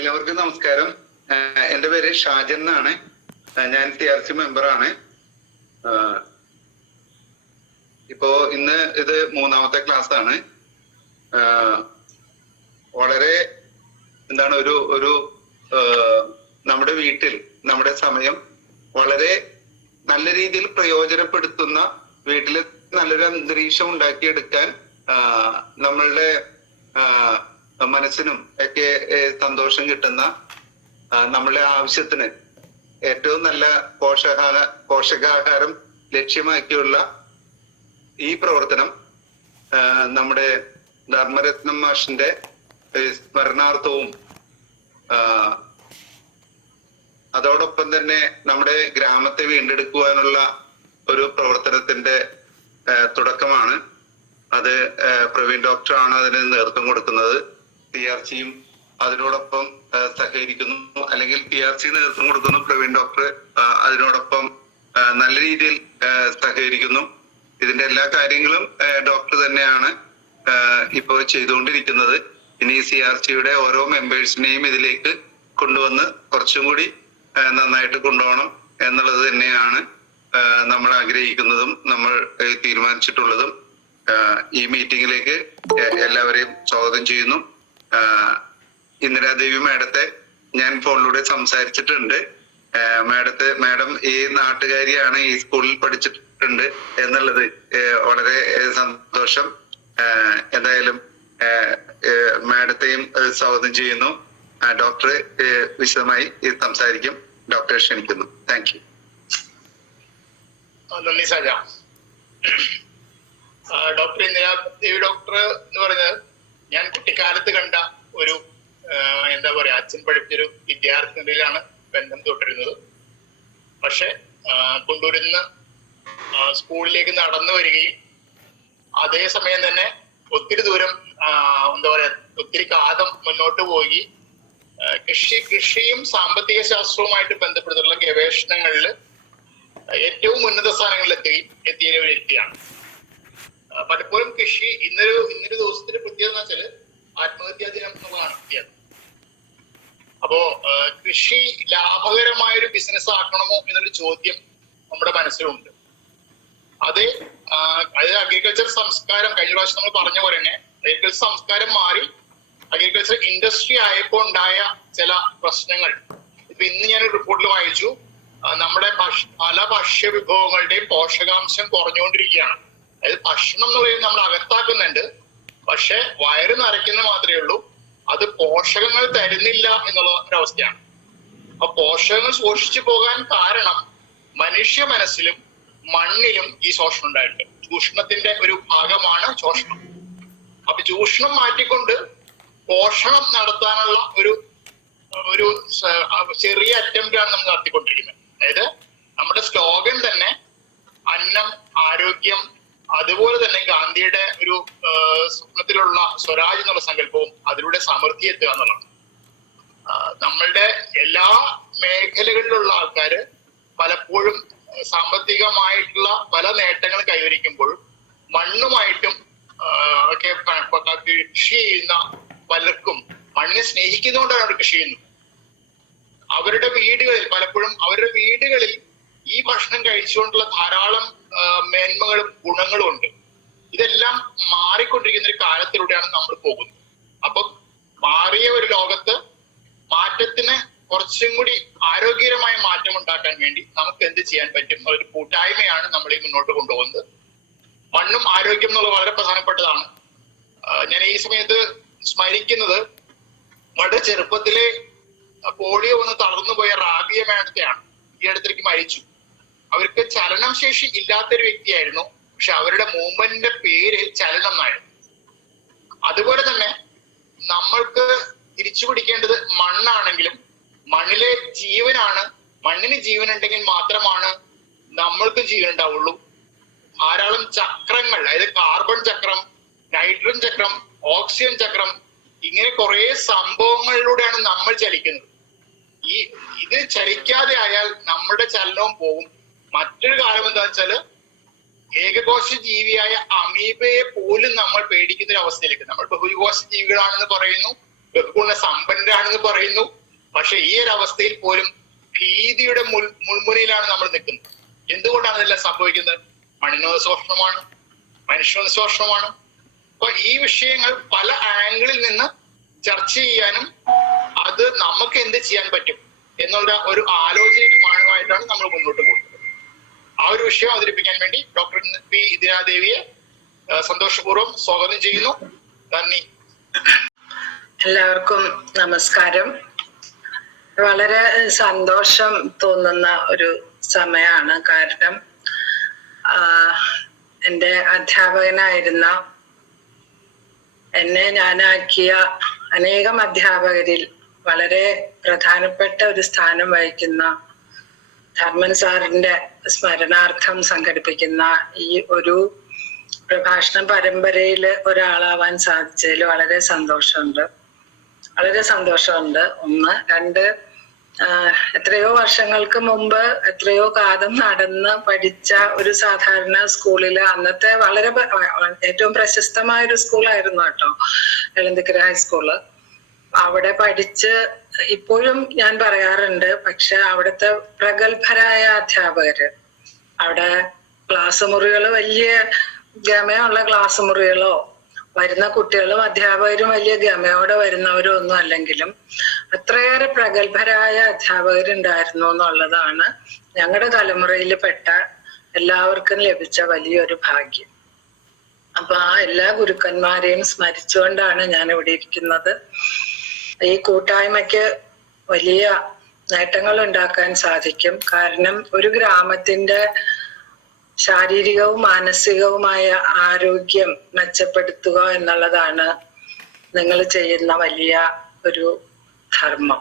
എല്ലാവർക്കും നമസ്കാരം. എൻ്റെ പേര് ഷാജൻ എന്നാണ്. ഞാൻ TRC മെമ്പറാണ്. ഇപ്പോ ഇന്ന് ഇത് 3ാമത്തെ ക്ലാസ് ആണ്. വളരെ ഒരു നമ്മുടെ വീട്ടിൽ നമ്മുടെ സമയം വളരെ നല്ല രീതിയിൽ പ്രയോജനപ്പെടുത്തുന്ന, വീട്ടില് നല്ലൊരു അന്തരീക്ഷം ഉണ്ടാക്കിയെടുക്കാൻ നമ്മളുടെ മനസ്സിനും ഒക്കെ സന്തോഷം കിട്ടുന്ന, നമ്മളുടെ ആവശ്യത്തിന് ഏറ്റവും നല്ല പോഷകാഹാരം ലക്ഷ്യമാക്കിയുള്ള ഈ പ്രവർത്തനം നമ്മുടെ ധർമ്മരത്നം മാഷിന്റെ സ്മരണാർത്ഥവും അതോടൊപ്പം തന്നെ നമ്മുടെ ഗ്രാമത്തെ വീണ്ടെടുക്കുവാനുള്ള ഒരു പ്രവർത്തനത്തിന്റെ തുടക്കമാണ്. അത് പ്രവീൺ ഡോക്ടറാണ് അതിന് നേതൃത്വം കൊടുക്കുന്നത്. TRCയും അതിനോടൊപ്പം സഹകരിക്കുന്നു, അല്ലെങ്കിൽ TRC നേതൃത്വം കൊടുക്കുന്നു, പ്രവീൺ ഡോക്ടർ അതിനോടൊപ്പം നല്ല രീതിയിൽ സഹകരിക്കുന്നു. ഇതിന്റെ എല്ലാ കാര്യങ്ങളും ഡോക്ടർ തന്നെയാണ് ഇപ്പോൾ ചെയ്തുകൊണ്ടിരിക്കുന്നത്. ഇനി CRCയുടെ ഓരോ മെമ്പേഴ്സിനെയും ഇതിലേക്ക് കൊണ്ടുവന്ന് കുറച്ചും കൂടി നന്നായിട്ട് കൊണ്ടുപോകണം എന്നുള്ളത് തന്നെയാണ് നമ്മൾ ആഗ്രഹിക്കുന്നതും നമ്മൾ തീരുമാനിച്ചിട്ടുള്ളതും. ഈ മീറ്റിംഗിലേക്ക് എല്ലാവരെയും സ്വാഗതം ചെയ്യുന്നു. ഇന്ദിരാദേവി മാഡത്തെ ഞാൻ ഫോണിലൂടെ സംസാരിച്ചിട്ടുണ്ട്. മാഡം ഈ നാട്ടുകാരിയാണ്, ഈ സ്കൂളിൽ പഠിച്ചിട്ടുണ്ട് എന്നുള്ളത് വളരെ സന്തോഷം. എന്തായാലും മാഡത്തെയും സ്വാഗതം ചെയ്യുന്നു. ഡോക്ടർ വിശദമായി സംസാരിക്കും. ഡോക്ടറെ ക്ഷണിക്കുന്നു. Thank you. നന്ദി സജ. ഡോക്ടർ ഇന്ദിരാദേവി ഡോക്ടർ എന്ന് പറഞ്ഞത് ഞാൻ കുട്ടിക്കാലത്ത് കണ്ട ഒരു അച്ഛൻ പഠിപ്പിച്ചൊരു വിദ്യാർത്ഥിനിലാണ് ബന്ധം തുടരുന്നത്. പക്ഷെ കൊണ്ടൂരിൽ നിന്ന് സ്കൂളിലേക്ക് നടന്നു വരികയും അതേസമയം തന്നെ ഒത്തിരി ദൂരം ഒത്തിരി കാലം മുന്നോട്ട് പോയി കൃഷിയും സാമ്പത്തിക ശാസ്ത്രവുമായിട്ട് ബന്ധപ്പെട്ടുള്ള ഗവേഷണങ്ങളിൽ ഏറ്റവും ഉന്നത സ്ഥാനങ്ങളിൽ എത്തിയ ഒരു വ്യക്തിയാണ്. പലപ്പോഴും കൃഷി ഇന്നൊരു ദിവസത്തിന്റെ പ്രത്യേകത എന്ന് വെച്ചാല് ആത്മഹത്യാ ദിനം എന്നുള്ളതാണ് പ്രത്യേകത. അപ്പോ കൃഷി ലാഭകരമായ ഒരു ബിസിനസ് ആക്കണമോ എന്നൊരു ചോദ്യം നമ്മുടെ മനസ്സിലുണ്ട്. അത് അഗ്രികൾച്ചർ സംസ്കാരം കഴിഞ്ഞ പ്രാവശ്യം നമ്മൾ പറഞ്ഞ പോലെ തന്നെ അഗ്രികൾച്ചർ സംസ്കാരം മാറി അഗ്രികൾച്ചർ ഇൻഡസ്ട്രി ആയപ്പോൾ ഉണ്ടായ ചില പ്രശ്നങ്ങൾ ഇപ്പൊ ഇന്ന് ഞാനൊരു റിപ്പോർട്ടിൽ വായിച്ചു. നമ്മുടെ പല ഭക്ഷ്യ വിഭവങ്ങളുടെയും പോഷകാംശം കുറഞ്ഞുകൊണ്ടിരിക്കുകയാണ്. അതായത് ഭക്ഷണം എന്ന് പറയുന്നത് നമ്മൾ അകത്താക്കുന്നുണ്ട്, പക്ഷെ വയറ് നിറയ്ക്കുന്ന മാത്രമേ ഉള്ളൂ, അത് പോഷകങ്ങൾ തരുന്നില്ല എന്നുള്ള ഒരവസ്ഥയാണ്. അപ്പൊ പോഷകങ്ങൾ ശോഷിച്ചു പോകാൻ കാരണം മനുഷ്യ മനസ്സിലും മണ്ണിലും ഈ ശോഷണം ഉണ്ടായിട്ടുണ്ട്. ചൂഷണത്തിന്റെ ഒരു ഭാഗമാണ് ശോഷണം. അപ്പൊ ചൂഷണം മാറ്റിക്കൊണ്ട് പോഷണം നടത്താനുള്ള ഒരു ചെറിയ അറ്റംപ്റ്റാണ് നമ്മൾ നടത്തിക്കൊണ്ടിരിക്കുന്നത്. അതായത് നമ്മുടെ സ്ലോഗൻ തന്നെ അന്നം, ആരോഗ്യം, അതുപോലെ തന്നെ ഗാന്ധിയുടെ ഒരു സ്വപ്നത്തിലുള്ള സ്വരാജ് എന്നുള്ള സങ്കല്പവും അതിലൂടെ സമൃദ്ധി എത്തുക എന്നുള്ളതാണ്. നമ്മളുടെ എല്ലാ മേഖലകളിലുള്ള ആൾക്കാര് പലപ്പോഴും സാമ്പത്തികമായിട്ടുള്ള പല നേട്ടങ്ങൾ കൈവരിക്കുമ്പോഴും മണ്ണുമായിട്ടും ഒക്കെ കൃഷി ചെയ്യുന്ന പലർക്കും മണ്ണിനെ സ്നേഹിക്കുന്നതുകൊണ്ടാണ് അവർ കൃഷി ചെയ്യുന്നത്. അവരുടെ വീടുകളിൽ ഈ ഭക്ഷണം കഴിച്ചുകൊണ്ടുള്ള ധാരാളം മേന്മകളും ഗുണങ്ങളും ഉണ്ട്. ഇതെല്ലാം മാറിക്കൊണ്ടിരിക്കുന്ന ഒരു കാലത്തിലൂടെയാണ് നമ്മൾ പോകുന്നത്. അപ്പൊ മാറിയ ഒരു ലോകത്ത് മാറ്റത്തിന് കുറച്ചും കൂടി ആരോഗ്യകരമായ മാറ്റം ഉണ്ടാക്കാൻ വേണ്ടി നമുക്ക് എന്ത് ചെയ്യാൻ പറ്റും ഒരു കൂട്ടായ്മയാണ് നമ്മൾ ഈ മുന്നോട്ട് കൊണ്ടുപോകുന്നത്. മണ്ണും ആരോഗ്യം എന്നുള്ളത് വളരെ പ്രധാനപ്പെട്ടതാണ്. ഞാൻ ഈ സമയത്ത് സ്മരിക്കുന്നത് വളരെ ചെറുപ്പത്തിലെ പോളിയോ വന്ന് തളർന്നു പോയ റാബിയ മാഡത്തെയാണ്. ഈ അടുത്തേക്ക് മരിച്ചു. അവർക്ക് ചലനം ശേഷി ഇല്ലാത്തൊരു വ്യക്തിയായിരുന്നു, പക്ഷെ അവരുടെ മൂവ്മെന്റിന്റെ പേര് ചലനം എന്നായിരുന്നു. അതുപോലെ തന്നെ നമ്മൾക്ക് തിരിച്ചു പിടിക്കേണ്ടത് മണ്ണാണെങ്കിലും മണ്ണിലെ ജീവനാണ്. മണ്ണിന് ജീവൻ ഉണ്ടെങ്കിൽ മാത്രമാണ് നമ്മൾക്ക് ജീവൻ ഉണ്ടാവുള്ളൂ. ധാരാളം ചക്രങ്ങൾ, അതായത് കാർബൺ ചക്രം, നൈട്രജൻ ചക്രം, ഓക്സിജൻ ചക്രം, ഇങ്ങനെ കുറെ സംഭവങ്ങളിലൂടെയാണ് നമ്മൾ ചലിക്കുന്നത്. ഇത് ചലിക്കാതെ ആയാൽ നമ്മുടെ ചലനവും പോകും. മറ്റൊരു കാര്യം എന്താ വെച്ചാല് ഏകകോശ ജീവിയായ അമീബയെ പോലും നമ്മൾ പേടിക്കുന്ന ഒരു അവസ്ഥയിലേക്ക്. നമ്മൾ ബഹുകോശ ജീവികളാണെന്ന് പറയുന്നു, ബഹുഗുണ സമ്പന്നരാണ് ആണെന്ന് പറയുന്നു. പക്ഷെ ഈ ഒരു അവസ്ഥയിൽ പോലും ഭീതിയുടെ മുൾമുനയിലാണ് നമ്മൾ നിൽക്കുന്നത്. എന്തുകൊണ്ടാണ് ഇതെല്ലാം സംഭവിക്കുന്നത്? മണ്ണിനോശോഷണമാണ്, മനുഷ്യോശോഷണമാണ്. അപ്പൊ ഈ വിഷയങ്ങൾ പല ആംഗിളിൽ നിന്ന് ചർച്ച ചെയ്യാനും അത് നമുക്ക് എന്ത് ചെയ്യാൻ പറ്റും എന്നുള്ള ഒരു ആലോചനയുമായിട്ടാണ് നമ്മൾ മുന്നോട്ട് പോകുന്നത്. ആ ഒരു വിഷയം അവതരിപ്പിക്കാൻ വേണ്ടി ഡോക്ടർ പി ഇന്ദിരാദേവിയെ സന്തോഷപൂർവ്വം സ്വാഗതം ചെയ്യുന്നു. നന്ദി. എല്ലാവർക്കും നമസ്കാരം. വളരെ സന്തോഷം തോന്നുന്ന ഒരു സമയമാണ്. കാരണം എൻ്റെ അധ്യാപകനായിരുന്ന, എന്നെ ഞാനാക്കിയ അനേകം അധ്യാപകരിൽ വളരെ പ്രധാനപ്പെട്ട ഒരു സ്ഥാനം വഹിക്കുന്ന ധർമ്മൻ സാറിന്റെ സ്മരണാർത്ഥം സംഘടിപ്പിക്കുന്ന ഈ ഒരു പ്രഭാഷണ പരമ്പരയിൽ ഒരാളാവാൻ സാധിച്ചതിൽ വളരെ സന്തോഷമുണ്ട്. ഒന്ന്. രണ്ട്, എത്രയോ വർഷങ്ങൾക്ക് മുമ്പ് എത്രയോ കാലം നടന്ന് പഠിച്ച ഒരു സാധാരണ സ്കൂളില്, അന്നത്തെ വളരെ ഏറ്റവും പ്രശസ്തമായ ഒരു സ്കൂളായിരുന്നു കേട്ടോ, എളന്തിക്കര ഹൈസ്കൂള്. അവിടെ പഠിച്ച് ഇപ്പോഴും ഞാൻ പറയാറുണ്ട്, പക്ഷെ അവിടുത്തെ പ്രഗത്ഭരായ അധ്യാപകര്, അവിടെ ക്ലാസ് മുറികൾ വലിയ ഗമയുള്ള ക്ലാസ് മുറികളോ വരുന്ന കുട്ടികളും അധ്യാപകരും വലിയ ഗമയോടെ വരുന്നവരും ഒന്നും അല്ലെങ്കിലും അത്രയേറെ പ്രഗത്ഭരായ അധ്യാപകരുണ്ടായിരുന്നു എന്നുള്ളതാണ് ഞങ്ങളുടെ തലമുറയിൽ പെട്ട എല്ലാവർക്കും ലഭിച്ച വലിയൊരു ഭാഗ്യം. അപ്പൊ ആ എല്ലാ ഗുരുക്കന്മാരെയും സ്മരിച്ചുകൊണ്ടാണ് ഞാൻ ഇവിടെ ഇരിക്കുന്നത്. ഈ കൂട്ടായ്മയ്ക്ക് വലിയ നേട്ടങ്ങൾ ഉണ്ടാക്കാൻ സാധിക്കും. കാരണം ഒരു ഗ്രാമത്തിന്റെ ശാരീരികവും മാനസികവുമായ ആരോഗ്യം മെച്ചപ്പെടുത്തുക എന്നുള്ളതാണ് നിങ്ങൾ ചെയ്യുന്ന വലിയ ഒരു ധർമ്മം.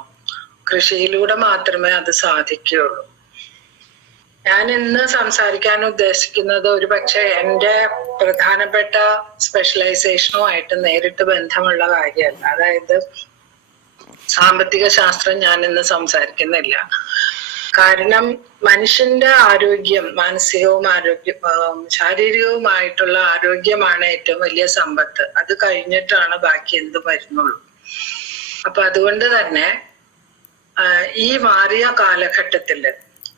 കൃഷിയിലൂടെ മാത്രമേ അത് സാധിക്കുകയുള്ളൂ. ഞാൻ ഇന്ന് സംസാരിക്കാൻ ഉദ്ദേശിക്കുന്നത് ഒരുപക്ഷെ എൻ്റെ പ്രധാനപ്പെട്ട സ്പെഷ്യലൈസേഷനുമായിട്ട് നേരിട്ട് ബന്ധമുള്ള കാര്യമല്ല. അതായത് സാമ്പത്തിക ശാസ്ത്രം ഞാൻ ഇന്ന് സംസാരിക്കുന്നില്ല. കാരണം മനുഷ്യന്റെ ആരോഗ്യം, മാനസികവും ശാരീരികവുമായിട്ടുള്ള ആരോഗ്യമാണ് ഏറ്റവും വലിയ സമ്പത്ത്. അത് കഴിഞ്ഞിട്ടാണ് ബാക്കി എന്ത് വരുന്നുള്ളൂ. അപ്പൊ അതുകൊണ്ട് തന്നെ ഈ മാറിയ കാലഘട്ടത്തില്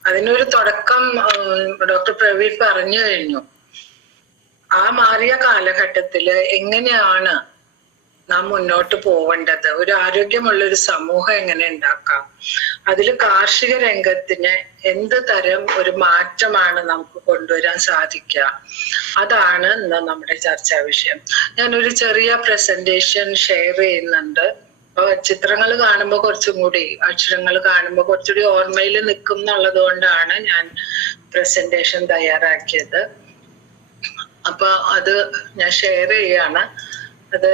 അതിനൊരു തുടക്കം ഡോക്ടർ പ്രവീൺ പറഞ്ഞു കഴിഞ്ഞു. ആ മാറിയ കാലഘട്ടത്തില് എങ്ങനെയാണ് നാം മുന്നോട്ട് പോവേണ്ടത്, ഒരു ആരോഗ്യമുള്ള ഒരു സമൂഹം എങ്ങനെ ഉണ്ടാക്കാം, അതിൽ കാർഷിക രംഗത്തിന് എന്ത് തരം ഒരു മാറ്റമാണ് നമുക്ക് കൊണ്ടുവരാൻ സാധിക്കുക, അതാണ് ഇന്ന് നമ്മുടെ ചർച്ചാ വിഷയം. ഞാനൊരു ചെറിയ പ്രസന്റേഷൻ ഷെയർ ചെയ്യുന്നുണ്ട്. അപ്പൊ ചിത്രങ്ങൾ കാണുമ്പോൾ കുറച്ചും കൂടി, അക്ഷരങ്ങൾ കാണുമ്പോൾ കുറച്ചുകൂടി ഓർമ്മയിൽ നിൽക്കും എന്നുള്ളത് കൊണ്ടാണ് ഞാൻ പ്രസന്റേഷൻ തയ്യാറാക്കിയത്. അപ്പൊ അത് ഞാൻ ഷെയർ ചെയ്യാണ്. അത്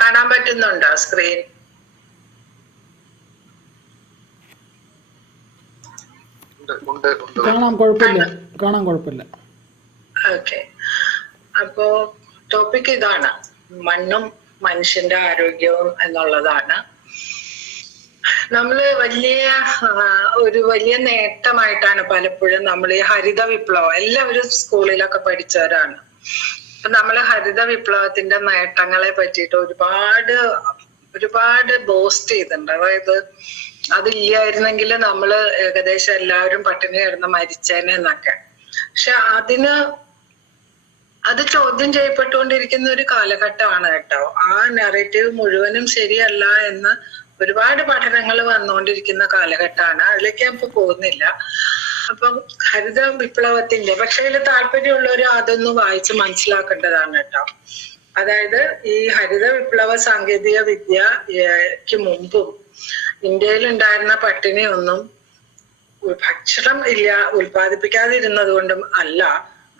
കാണാൻ പറ്റുന്നുണ്ടോ സ്ക്രീൻ? കാണാൻ കുഴപ്പമില്ല. ഓക്കെ. അപ്പോ ടോപ്പിക് ഇതാണ്, മണ്ണും മനുഷ്യന്റെ ആരോഗ്യവും എന്നുള്ളതാണ്. നമ്മള് ഒരു വലിയ നേട്ടമായിട്ടാണ് പലപ്പോഴും നമ്മൾ ഈ ഹരിത വിപ്ലവം, എല്ലാവരും സ്കൂളിലൊക്കെ പഠിച്ചവരാണ്. അപ്പൊ നമ്മള് ഹരിത വിപ്ലവത്തിന്റെ നേട്ടങ്ങളെ പറ്റിയിട്ട് ഒരുപാട് ബോസ്റ്റ് ചെയ്തിട്ടുണ്ട്. അതായത് അതില്ലായിരുന്നെങ്കിൽ നമ്മള് ഏകദേശം എല്ലാവരും പട്ടിണി കിടന്ന് മരിച്ചേനെ എന്നൊക്കെ. പക്ഷെ അത് ചോദ്യം ചെയ്യപ്പെട്ടുകൊണ്ടിരിക്കുന്ന ഒരു കാലഘട്ടമാണ് കേട്ടോ. ആ നെറേറ്റീവ് മുഴുവനും ശരിയല്ല എന്ന് ഒരുപാട് പഠനങ്ങൾ വന്നുകൊണ്ടിരിക്കുന്ന കാലഘട്ടമാണ്. അതിലേക്ക് ഞാൻ ഇപ്പൊ പോകുന്നില്ല. അപ്പം ഹരിത വിപ്ലവത്തിന്റെ, പക്ഷെ അതിൽ താല്പര്യമുള്ളവർ അതൊന്ന് വായിച്ച് മനസ്സിലാക്കേണ്ടതാണ് കേട്ടോ. അതായത് ഈ ഹരിത വിപ്ലവ സാങ്കേതിക വിദ്യക്ക് മുമ്പും ഇന്ത്യയിൽ ഉണ്ടായിരുന്ന പട്ടിണിയൊന്നും ഭക്ഷണം ഉൽപ്പാദിപ്പിക്കാതിരുന്നത് കൊണ്ടും അല്ല,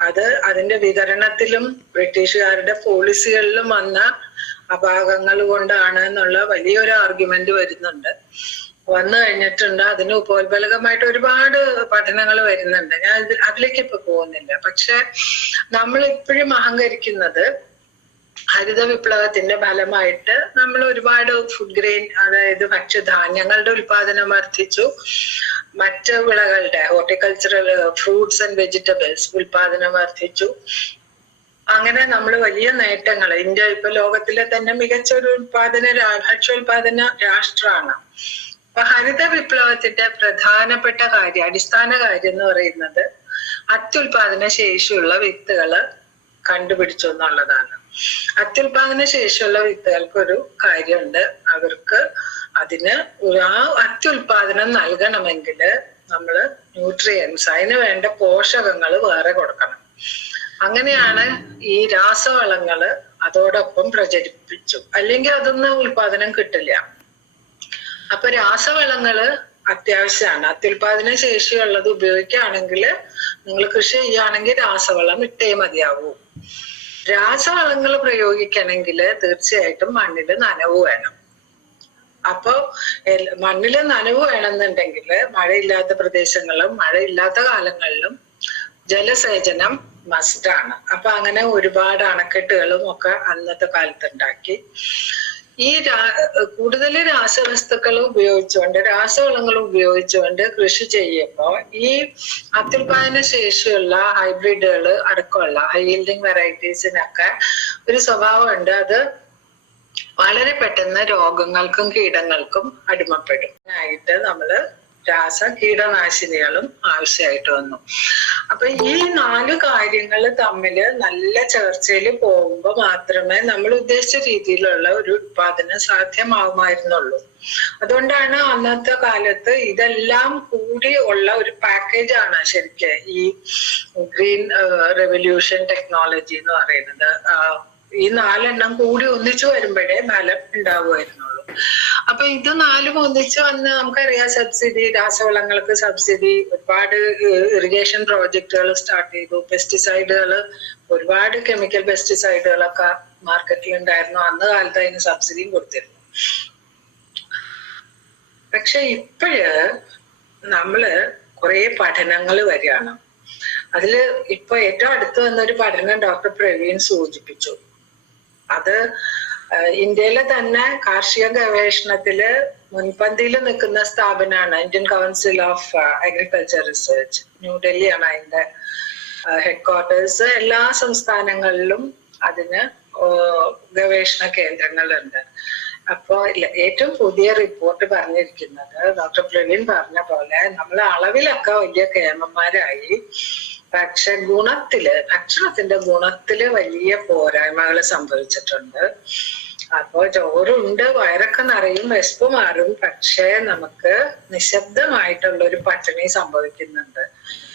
അത് അതിന്റെ വിതരണത്തിലും ബ്രിട്ടീഷുകാരുടെ പോളിസികളിലും വന്ന അപാകങ്ങൾ കൊണ്ടാണ് എന്നുള്ള വലിയൊരു ആർഗ്യുമെന്റ് വന്നു കഴിഞ്ഞിട്ടുണ്ട്. അതിന് ഉപോത്ബലകമായിട്ട് ഒരുപാട് പഠനങ്ങൾ വരുന്നുണ്ട്. ഞാൻ അതിലേക്ക് ഇപ്പൊ പോകുന്നില്ല. പക്ഷെ നമ്മൾ ഇപ്പോഴും അഹങ്കരിക്കുന്നത് ഹരിത വിപ്ലവത്തിന്റെ ഫലമായിട്ട് നമ്മൾ ഒരുപാട് ഫുഡ് ഗ്രെയിൻ, അതായത് ഭക്ഷ്യധാന്യങ്ങളുടെ ഉൽപാദനം വർദ്ധിച്ചു, മറ്റ് വിളകളുടെ ഹോർട്ടിക്കൾച്ചറൽ ഫ്രൂട്ട്സ് ആൻഡ് വെജിറ്റബിൾസ് ഉൽപാദനം വർദ്ധിച്ചു. അങ്ങനെ നമ്മൾ വലിയ നേട്ടങ്ങൾ, ഇന്ത്യ ഇപ്പൊ ലോകത്തിലെ തന്നെ മികച്ച ഒരു ഭക്ഷ്യോൽപാദന രാഷ്ട്രമാണ്. അപ്പൊ ഹരിത വിപ്ലവത്തിന്റെ പ്രധാനപ്പെട്ട കാര്യം, അടിസ്ഥാന കാര്യം എന്ന് പറയുന്നത് അത്യുൽപാദന ശേഷിയുള്ള വിത്തുകള് കണ്ടുപിടിച്ചു എന്നുള്ളതാണ്. അത്യുൽപാദന ശേഷിയുള്ള വിത്തുകൾക്കൊരു കാര്യമുണ്ട്, അവർക്ക് അതിന് ആ അത്യുൽപാദനം നൽകണമെങ്കിൽ നമ്മള് ന്യൂട്രിയൻസ്, അതിന് വേണ്ട പോഷകങ്ങൾ വേറെ കൊടുക്കണം. അങ്ങനെയാണ് ഈ രാസവളങ്ങള് അതോടൊപ്പം പ്രചരിപ്പിച്ചു, അല്ലെങ്കിൽ അതൊന്നും ഉൽപാദനം കിട്ടില്ല. അപ്പൊ രാസവളങ്ങള് അത്യാവശ്യമാണ്. അത്യുൽപാദന ശേഷിയുള്ളത് ഉപയോഗിക്കുകയാണെങ്കിൽ, നിങ്ങൾ കൃഷി ചെയ്യുകയാണെങ്കിൽ രാസവളം ഇട്ടേ മതിയാവൂ. രാസവളങ്ങൾ പ്രയോഗിക്കണമെങ്കിൽ തീർച്ചയായിട്ടും മണ്ണില് നനവ് വേണം. അപ്പൊ മണ്ണില് നനവ് വേണമെന്നുണ്ടെങ്കിൽ മഴയില്ലാത്ത പ്രദേശങ്ങളിലും മഴയില്ലാത്ത കാലങ്ങളിലും ജലസേചനം മസ്റ്റാണ്. അപ്പൊ അങ്ങനെ ഒരുപാട് അണക്കെട്ടുകളും ഒക്കെ അന്നത്തെ കാലത്ത് ഉണ്ടാക്കി. ഈ കൂടുതൽ രാസവസ്തുക്കൾ ഉപയോഗിച്ചുകൊണ്ട്, രാസവളങ്ങൾ ഉപയോഗിച്ചുകൊണ്ട് കൃഷി ചെയ്യുമ്പോൾ ഈ അത്യുൽപാദന ശേഷിയുള്ള ഹൈബ്രിഡുകൾ അടക്കമുള്ള ഹൈ യീൽഡിങ് വെറൈറ്റീസിനൊക്കെ ഒരു സ്വഭാവമുണ്ട്, അത് വളരെ പെട്ടെന്ന് രോഗങ്ങൾക്കും കീടങ്ങൾക്കും അടിമപ്പെടും. ആയിട്ട് നമ്മള് കീടനാശിനികളും ആവശ്യമായിട്ട് വന്നു. അപ്പൊ ഈ 4 കാര്യങ്ങൾ തമ്മില് നല്ല ചർച്ചയിൽ പോകുമ്പോൾ മാത്രമേ നമ്മൾ ഉദ്ദേശിച്ച രീതിയിലുള്ള ഒരു ഉത്പാദനം സാധ്യമാവുമായിരുന്നുള്ളൂ. അതുകൊണ്ടാണ് അന്നത്തെ കാലത്ത് ഇതെല്ലാം കൂടി ഉള്ള ഒരു പാക്കേജ് ആണ് ശരിക്കും ഈ ഗ്രീൻ റെവല്യൂഷൻ ടെക്നോളജി എന്ന് പറയുന്നത്. ഈ 4 എണ്ണം കൂടി ഒന്നിച്ചു വരുമ്പോഴേ ഫലം ഉണ്ടാവുമായിരുന്നുള്ളൂ. അപ്പൊ ഇത് 4 ഒന്നിച്ച് വന്ന് നമുക്കറിയാം, സബ്സിഡി, രാസവളങ്ങൾക്ക് സബ്സിഡി, ഒരുപാട് ഇറിഗേഷൻ പ്രോജക്റ്റുകൾ സ്റ്റാർട്ട് ചെയ്തു. പെസ്റ്റിസൈഡുകൾ, ഒരുപാട് കെമിക്കൽ പെസ്റ്റിസൈഡുകളൊക്കെ മാർക്കറ്റിൽ ഉണ്ടായിരുന്നു. അന്ന് കാലത്ത് അതിന് സബ്സിഡിയും കൊടുത്തിരുന്നു. പക്ഷെ ഇപ്പോഴ് നമ്മള് കുറെ പഠനങ്ങൾ വരികയാണ്. അതില് ഇപ്പൊ ഏറ്റവും അടുത്ത് വന്നൊരു പഠനം ഡോക്ടർ പ്രവീൺ സൂചിപ്പിച്ചു. അത് ഇന്ത്യയിലെ തന്നെ കാർഷിക ഗവേഷണത്തില് മുൻപന്തിയിൽ നിൽക്കുന്ന സ്ഥാപനമാണ് Indian council of agriculture research. ന്യൂഡൽഹിയാണ് അതിന്റെ ഹെഡ് ക്വാർട്ടേഴ്സ്. എല്ലാ സംസ്ഥാനങ്ങളിലും അതിന് ഗവേഷണ കേന്ദ്രങ്ങളുണ്ട്. അപ്പോ ഏറ്റവും പുതിയ റിപ്പോർട്ട് പറഞ്ഞിരിക്കുന്നത്, ഡോക്ടർ പ്രവീൺ പറഞ്ഞ പോലെ, നമ്മൾ അളവിലൊക്കെ വലിയ കേമന്മാരായി, പക്ഷെ ഭക്ഷണത്തിന്റെ ഗുണത്തില് വലിയ പോരായ്മകൾ സംഭവിച്ചിട്ടുണ്ട്. അപ്പോ ചോറുണ്ട്, വയറൊക്കെ നിറയും, വിശപ്പ് മാറും, പക്ഷെ നമുക്ക് നിശബ്ദമായിട്ടുള്ള ഒരു പട്ടിണി സംഭവിക്കുന്നുണ്ട്.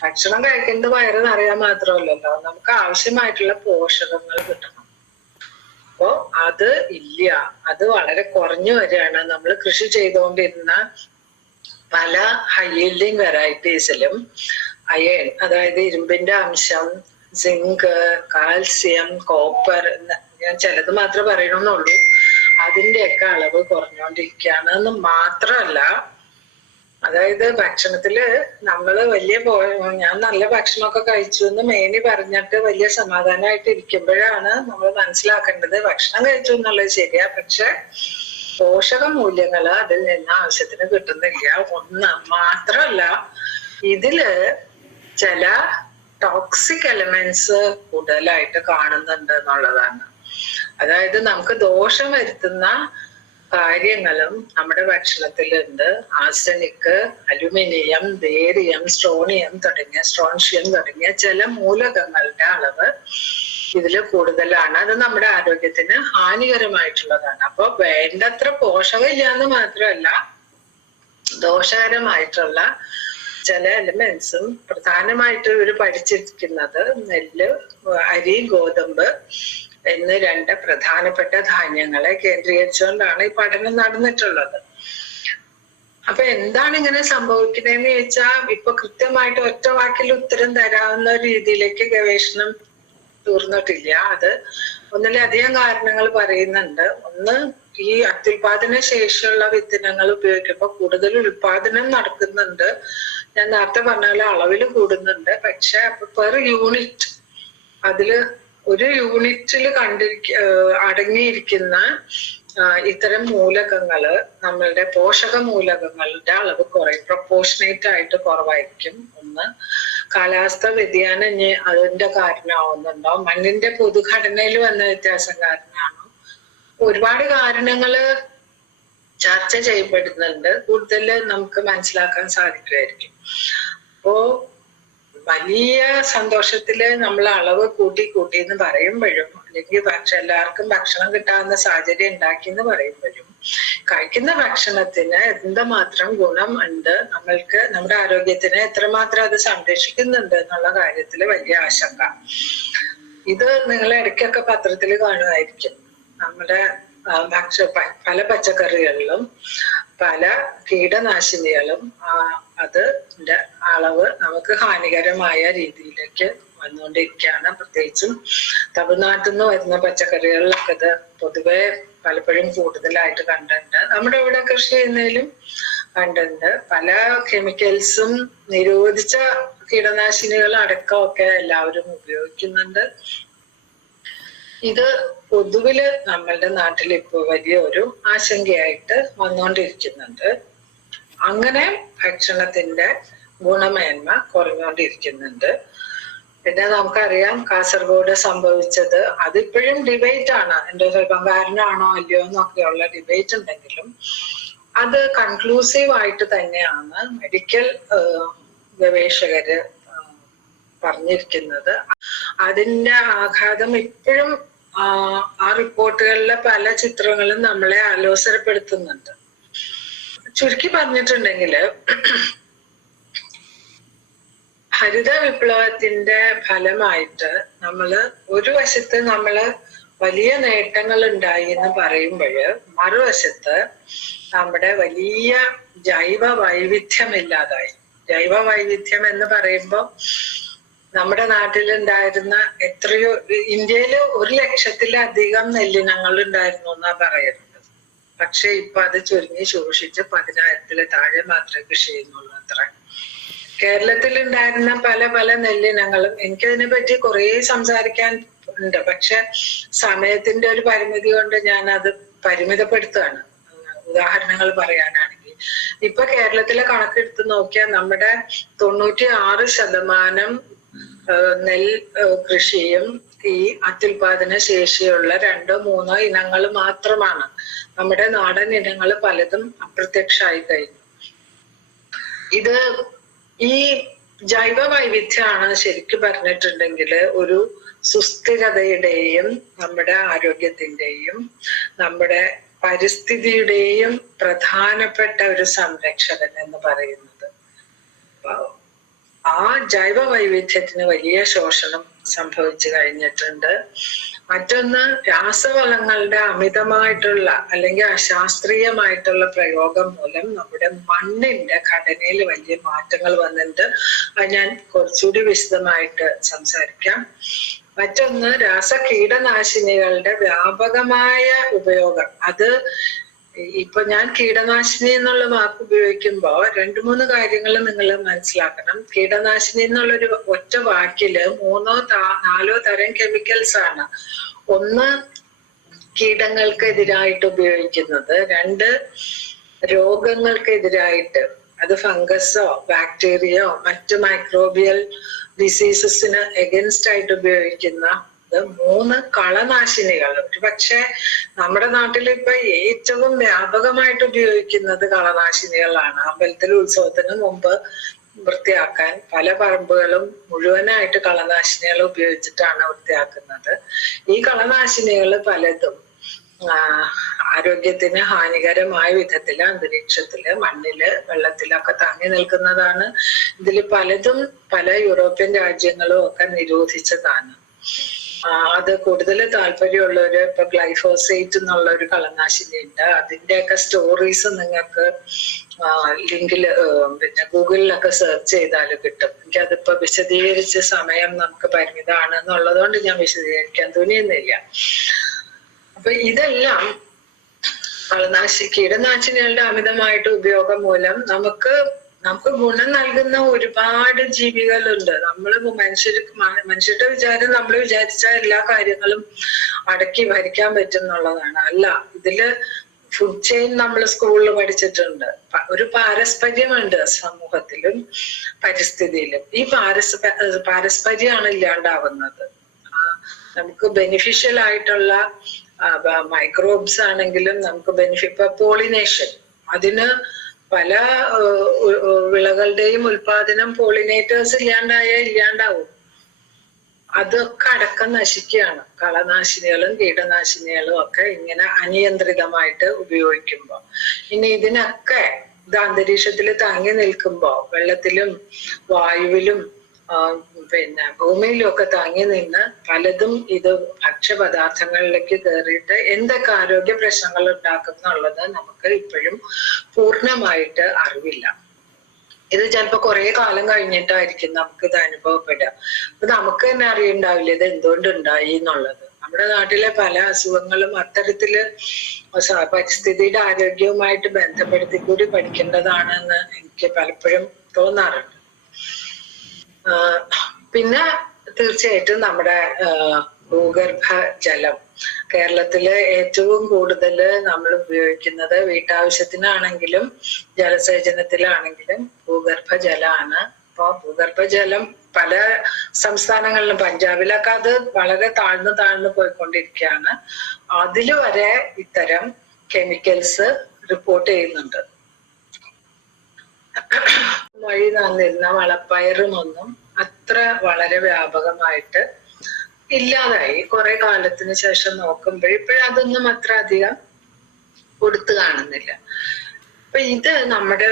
ഭക്ഷണം കഴിക്കുന്നത് വയറ് നിറയാൻ മാത്രമല്ലല്ലോ, നമുക്ക് ആവശ്യമായിട്ടുള്ള പോഷകങ്ങൾ കിട്ടണം. അപ്പോ അത് ഇല്ല, അത് വളരെ കുറഞ്ഞു വരികയാണ്. നമ്മൾ കൃഷി ചെയ്തുകൊണ്ടിരുന്ന പല ഹൈ യീൽഡിങ് വെറൈറ്റീസിലും അയൺ, അതായത് ഇരുമ്പിന്റെ അംശം, സിങ്ക്, കാൽസ്യം, കോപ്പർ, ഞാൻ ചിലത് മാത്രമേ പറയണമെന്നുള്ളൂ, അതിന്റെയൊക്കെ അളവ് കുറഞ്ഞുകൊണ്ടിരിക്കുകയാണ്. എന്ന് മാത്രമല്ല, അതായത് ഭക്ഷണത്തില് നമ്മള് ഞാൻ നല്ല ഭക്ഷണമൊക്കെ കഴിച്ചു എന്ന് മേനി പറഞ്ഞിട്ട് വലിയ സമാധാനമായിട്ട് ഇരിക്കുമ്പോഴാണ് നമ്മൾ മനസ്സിലാക്കേണ്ടത് ഭക്ഷണം കഴിച്ചു എന്നുള്ളത് ശരിയാ, പക്ഷെ പോഷക മൂല്യങ്ങൾ അതിൽ നിന്ന് ആവശ്യത്തിന് കിട്ടുന്നില്ല. ഒന്ന് മാത്രമല്ല, ഇതില് ചില ടോക്സിക് എലമെന്റ്സ് കൂടുതലായിട്ട് കാണുന്നുണ്ട് എന്നുള്ളതാണ്. അതായത് നമുക്ക് ദോഷം വരുത്തുന്ന കാര്യങ്ങളും നമ്മുടെ ഭക്ഷണത്തിലുണ്ട്. ആർസനിക്, അലുമിനിയം, ബേരിയം, സ്ട്രോൺഷ്യം തുടങ്ങിയ ചില മൂലകങ്ങളുടെ അളവ് ഇതിൽ കൂടുതലാണ്. അത് നമ്മുടെ ആരോഗ്യത്തിന് ഹാനികരമായിട്ടുള്ളതാണ്. അപ്പൊ വേണ്ടത്ര പോഷകമില്ല എന്ന് മാത്രമല്ല, ദോഷകരമായിട്ടുള്ള ചില എലിമെന്റ്സും, പ്രധാനമായിട്ട് ഇവർ പഠിച്ചിരിക്കുന്നത് നെല്ല്, അരി, ഗോതമ്പ് എന്ന് 2 പ്രധാനപ്പെട്ട ധാന്യങ്ങളെ കേന്ദ്രീകരിച്ചുകൊണ്ടാണ് ഈ പഠനം നടന്നിട്ടുള്ളത്. അപ്പൊ എന്താണ് ഇങ്ങനെ സംഭവിക്കുന്നതെന്ന് ചോദിച്ചാൽ, ഇപ്പൊ കൃത്യമായിട്ട് ഒറ്റ വാക്കിൽ ഉത്തരം തരാവുന്ന രീതിയിലേക്ക് ഗവേഷണം തീർന്നിട്ടില്ല. അത് ഒന്നിലധികം കാരണങ്ങൾ പറയുന്നുണ്ട്. ഒന്ന്, ഈ അത്യുൽപാദന ശേഷിയുള്ള വിത്തിനങ്ങൾ ഉപയോഗിക്കുമ്പോൾ കൂടുതൽ ഉൽപാദനം നടക്കുന്നുണ്ട്. ഞാൻ നേരത്തെ പറഞ്ഞ പോലെ അളവിൽ കൂടുന്നുണ്ട്. പക്ഷെ പെർ യൂണിറ്റ്, അതില് ഒരു യൂണിറ്റിൽ അടങ്ങിയിരിക്കുന്ന ഇത്തരം മൂലകങ്ങള്, നമ്മളുടെ പോഷക മൂലകങ്ങളുടെ അളവ് പ്രൊപ്പോർഷനേറ്റ് ആയിട്ട് കുറവായിരിക്കും. ഒന്ന്, കാലാവസ്ഥ വ്യതിയാനം ഇനി അതിന്റെ കാരണമാവുന്നുണ്ടോ, മണ്ണിന്റെ പൊതുഘടനയിൽ വന്ന വ്യത്യാസം കാരണമാണോ, ഒരുപാട് കാരണങ്ങള് ചർച്ച ചെയ്യപ്പെടുന്നുണ്ട്. കൂടുതൽ നമുക്ക് മനസ്സിലാക്കാൻ സാധിക്കുമായിരിക്കും. അപ്പോ വലിയ സന്തോഷത്തില് നമ്മൾ അളവ് കൂട്ടി എന്ന് പറയുമ്പോഴും, അല്ലെങ്കിൽ എല്ലാവർക്കും ഭക്ഷണം കിട്ടാവുന്ന സാഹചര്യം ഉണ്ടാക്കി എന്ന് പറയുമ്പോഴും, കഴിക്കുന്ന ഭക്ഷണത്തിന് എന്തുമാത്രം ഗുണം ഉണ്ട്, നമ്മൾക്ക് നമ്മുടെ ആരോഗ്യത്തിനെ എത്രമാത്രം അത് സംരക്ഷിക്കുന്നുണ്ട് എന്നുള്ള കാര്യത്തിൽ വലിയ ആശങ്ക. ഇത് നിങ്ങൾ ഇടയ്ക്കൊക്കെ പത്രത്തിൽ കാണുമായിരിക്കും. നമ്മുടെ പല പച്ചക്കറികളിലും പല കീടനാശിനികളും അതിന്റെ അളവ് നമുക്ക് ഹാനികരമായ രീതിയിലേക്ക് വന്നുകൊണ്ടിരിക്കുകയാണ്. പ്രത്യേകിച്ചും തമിഴ്നാട്ടിൽ നിന്ന് വരുന്ന പച്ചക്കറികളിലൊക്കെ ഇത് പൊതുവെ പലപ്പോഴും കൂടുതലായിട്ട് കണ്ടിട്ടുണ്ട്. നമ്മുടെ ഇവിടെ കൃഷി ചെയ്യുന്നതിലും കണ്ടിട്ടുണ്ട്. പല കെമിക്കൽസും നിരോധിച്ച കീടനാശിനികൾ അടക്കമൊക്കെ എല്ലാവരും ഉപയോഗിക്കുന്നുണ്ട്. ഇത് പൊതുവില് നമ്മളുടെ നാട്ടിൽ ഇപ്പോൾ വലിയ ഒരു ആശങ്കയായിട്ട് വന്നുകൊണ്ടിരിക്കുന്നുണ്ട്. അങ്ങനെ ഭക്ഷണത്തിന്റെ ഗുണമേന്മ കുറഞ്ഞുകൊണ്ടിരിക്കുന്നുണ്ട്. പിന്നെ നമുക്കറിയാം കാസർഗോഡ് സംഭവിച്ചത്, അതിപ്പോഴും ഡിബേറ്റ് ആണ്, എൻഡോസൾഫാൻ കാരണമാണോ അല്ലയോ എന്നൊക്കെയുള്ള ഡിബേറ്റ് ഉണ്ടെങ്കിലും അത് കൺക്ലൂസീവ് ആയിട്ട് തന്നെയാണ് മെഡിക്കൽ ഗവേഷകര് പറഞ്ഞിരിക്കുന്നത്. അതിന്റെ ആഘാതം ഇപ്പോഴും ആ റിപ്പോർട്ടുകളിലെ പല ചിത്രങ്ങളും നമ്മളെ ആലോചനപ്പെടുത്തുന്നുണ്ട്. ചുരുക്കി പറഞ്ഞിട്ടുണ്ടെങ്കിൽ ഹരിത വിപ്ലവത്തിന്റെ ഫലമായിട്ട് ഒരു വശത്ത് വലിയ നേട്ടങ്ങൾ ഉണ്ടായി എന്ന് പറയുമ്പോൾ, മറുവശത്ത് നമ്മുടെ വലിയ ജൈവ വൈവിധ്യം ഇല്ലാതായി. ജൈവ വൈവിധ്യം എന്ന് പറയുമ്പോൾ നമ്മുടെ നാട്ടിലുണ്ടായിരുന്ന എത്രയോ, ഇന്ത്യയിൽ 100,000-ത്തിലധികം നെല്ലിനങ്ങൾ ഉണ്ടായിരുന്നു എന്നാ പറയുന്നത്. പക്ഷെ ഇപ്പൊ അത് ചുരുങ്ങി ശോഷിച്ച് 10,000-ൽ താഴെ മാത്രമേ കൃഷി ചെയ്യുന്നുള്ളൂ അത്ര. കേരളത്തിൽ ഉണ്ടായിരുന്ന പല നെല്ലിനങ്ങളും, എനിക്കതിനെ പറ്റി കുറെ സംസാരിക്കാൻ ഉണ്ട്, പക്ഷെ സമയത്തിന്റെ ഒരു പരിമിതി കൊണ്ട് ഞാൻ അത് പരിമിതപ്പെടുത്തുകയാണ്. ഉദാഹരണങ്ങൾ പറയാനാണെങ്കിൽ, ഇപ്പൊ കേരളത്തിലെ കണക്കെടുത്ത് നോക്കിയാൽ നമ്മുടെ 96% നെൽ കൃഷിയും ഈ അത്യുൽപാദന ശേഷിയുള്ള 2-3 ഇനങ്ങൾ മാത്രമാണ്. നമ്മുടെ നാടൻ ഇനങ്ങൾ പലതും അപ്രത്യക്ഷമായി കഴിഞ്ഞു. ഇത് ഈ ജൈവ വൈവിധ്യമാണ് ശരിക്കും പറഞ്ഞിട്ടുണ്ടെങ്കിൽ ഒരു സുസ്ഥിരതയുടെയും നമ്മുടെ ആരോഗ്യത്തിന്റെയും നമ്മുടെ പരിസ്ഥിതിയുടെയും പ്രധാനപ്പെട്ട ഒരു സംരക്ഷകൻ എന്ന് പറയുന്നത്. ആ ജൈവ വൈവിധ്യത്തിന് വലിയ ശോഷണം സംഭവിച്ചു കഴിഞ്ഞിട്ടുണ്ട്. മറ്റൊന്ന്, രാസവളങ്ങളുടെ അമിതമായിട്ടുള്ള അല്ലെങ്കിൽ അശാസ്ത്രീയമായിട്ടുള്ള പ്രയോഗം മൂലം നമ്മുടെ മണ്ണിന്റെ ഘടനയിൽ വലിയ മാറ്റങ്ങൾ വന്നിട്ടുണ്ട്. അത് ഞാൻ കുറച്ചുകൂടി വിശദമായിട്ട് സംസാരിക്കാം. മറ്റൊന്ന്, കീടനാശിനികളുടെ വ്യാപകമായ ഉപയോഗം. അത് ഇപ്പൊ ഞാൻ കീടനാശിനി എന്നുള്ള വാക്ക് ഉപയോഗിക്കുമ്പോ 2-3 കാര്യങ്ങൾ നിങ്ങൾ മനസ്സിലാക്കണം. കീടനാശിനി എന്നുള്ളൊരു ഒറ്റ വാക്കില് 3-4 തരം കെമിക്കൽസ് ആണ്. ഒന്ന്, കീടങ്ങൾക്കെതിരായിട്ട് ഉപയോഗിക്കുന്നത്. 2, രോഗങ്ങൾക്കെതിരായിട്ട്, അത് ഫംഗസോ ബാക്ടീരിയയോ മറ്റു മൈക്രോബിയൽ ഡിസീസസിന് എഗൻസ്റ്റ് ആയിട്ട് ഉപയോഗിക്കുന്ന. 3, കളനാശിനികൾ. പക്ഷെ നമ്മുടെ നാട്ടിൽ ഇപ്പൊ ഏറ്റവും വ്യാപകമായിട്ട് ഉപയോഗിക്കുന്നത് കളനാശിനികളാണ്. അമ്പലത്തിൽ ഉത്സവത്തിന് മുമ്പ് വൃത്തിയാക്കാൻ പല പറമ്പുകളും മുഴുവനായിട്ട് കളനാശിനികൾ ഉപയോഗിച്ചിട്ടാണ് വൃത്തിയാക്കുന്നത്. ഈ കളനാശിനികൾ പലതും ആരോഗ്യത്തിന് ഹാനികരമായ വിധത്തില് അന്തരീക്ഷത്തില്, മണ്ണില്, വെള്ളത്തിലൊക്കെ തങ്ങി നിൽക്കുന്നതാണ്. ഇതിൽ പലതും പല യൂറോപ്യൻ രാജ്യങ്ങളും ഒക്കെ നിരോധിച്ചതാണ്. അത് കൂടുതൽ താല്പര്യമുള്ളവര് ഇപ്പൊ ഗ്ലൈഫോസേറ്റ് എന്നുള്ള ഒരു കളനാശിനി ഉണ്ട്. അതിന്റെയൊക്കെ സ്റ്റോറീസ് നിങ്ങൾക്ക് ലിങ്കില് പിന്നെ ഗൂഗിളിലൊക്കെ സെർച്ച് ചെയ്താൽ കിട്ടും. എനിക്കതിപ്പോ വിശദീകരിച്ച് സമയം നമുക്ക് പരിമിതമാണ് എന്നുള്ളതുകൊണ്ട് ഞാൻ വിശദീകരിക്കാൻ തുനിയുന്നില്ല. അപ്പൊ ഇതെല്ലാം കീടനാശിനികളുടെ അമിതമായിട്ട് ഉപയോഗം മൂലം നമുക്ക് ഗുണം നൽകുന്ന ഒരുപാട് ജീവികളുണ്ട്. മനുഷ്യരുടെ വിചാരം നമ്മൾ വിചാരിച്ച എല്ലാ കാര്യങ്ങളും അടക്കി ഭരിക്കാൻ പറ്റും എന്നുള്ളതാണ്. അല്ല, ഇതില് ഫുഡ് ചെയിൻ നമ്മൾ സ്കൂളിൽ പഠിച്ചിട്ടുണ്ട്. ഒരു പാരസ്പര്യമുണ്ട് സമൂഹത്തിലും പരിസ്ഥിതിയിലും. ഈ പാരസ്പര്യമാണ് ഇല്ലാണ്ടാവുന്നത്. നമുക്ക് ബെനിഫിഷ്യൽ ആയിട്ടുള്ള മൈക്രോബ്സ് ആണെങ്കിലും നമുക്ക് ഇപ്പൊ പോളിനേഷൻ, അതിന് പല വിളകളുടെയും ഉൽപാദനം പോളിനേറ്റേഴ്സ് ഇല്ലാണ്ടാവും. അതൊക്കെ അടക്കം നശിക്കുകയാണ്. കളനാശിനികളും കീടനാശിനികളും ഒക്കെ ഇങ്ങനെ അനിയന്ത്രിതമായിട്ട് ഉപയോഗിക്കുമ്പോൾ. ഇനി ഇതിനൊക്കെ ഇത് അന്തരീക്ഷത്തിൽ തങ്ങി നിൽക്കുമ്പോ, വെള്ളത്തിലും വായുവിലും പിന്നെ ഭൂമിയിലും ഒക്കെ തങ്ങി നിന്ന് പലതും ഇത് ഭക്ഷ്യപദാർത്ഥങ്ങളിലേക്ക് കയറിയിട്ട് എന്തൊക്കെ ആരോഗ്യ പ്രശ്നങ്ങൾ ഉണ്ടാക്കുന്നുള്ളത് നമുക്ക് ഇപ്പോഴും പൂർണ്ണമായിട്ട് അറിവില്ല. ഇത് ചിലപ്പോ കുറെ കാലം കഴിഞ്ഞിട്ടായിരിക്കും നമുക്ക് ഇത് അനുഭവപ്പെടുക. അപ്പൊ നമുക്ക് തന്നെ അറിയണ്ടാവില്ല ഇത് എന്തുകൊണ്ടുണ്ടായി എന്നുള്ളത്. നമ്മുടെ നാട്ടിലെ പല അസുഖങ്ങളും അത്തരത്തില് പരിസ്ഥിതിയുടെ ആരോഗ്യവുമായിട്ട് ബന്ധപ്പെടുത്തി കൂടി പഠിക്കേണ്ടതാണെന്ന് എനിക്ക് പലപ്പോഴും തോന്നാറുണ്ട്. പിന്നെ തീർച്ചയായിട്ടും നമ്മുടെ ഭൂഗർഭ ജലം കേരളത്തില് ഏറ്റവും കൂടുതൽ നമ്മൾ ഉപയോഗിക്കുന്നത് വീട്ടാവശ്യത്തിനാണെങ്കിലും ജലസേചനത്തിലാണെങ്കിലും ഭൂഗർഭ ജലമാണ്. അപ്പൊ ഭൂഗർഭജലം പല സംസ്ഥാനങ്ങളിലും, പഞ്ചാബിലൊക്കെ അത് വളരെ താഴ്ന്നു പോയിക്കൊണ്ടിരിക്കുകയാണ്. അതില് വരെ ഇത്തരം കെമിക്കൽസ് റിപ്പോർട്ട് ചെയ്യുന്നുണ്ട്. വഴി നടന്നിരുന്ന വളപ്പയറുമൊന്നും അത്ര വളരെ വ്യാപകമായിട്ട് ഇല്ലാതായി. കുറെ കാലത്തിന് ശേഷം നോക്കുമ്പോൾ ഇപ്പോഴതൊന്നും അത്ര അധികം കൊടുത്തു കാണുന്നില്ല. അപ്പൊ ഇത് നമ്മുടെ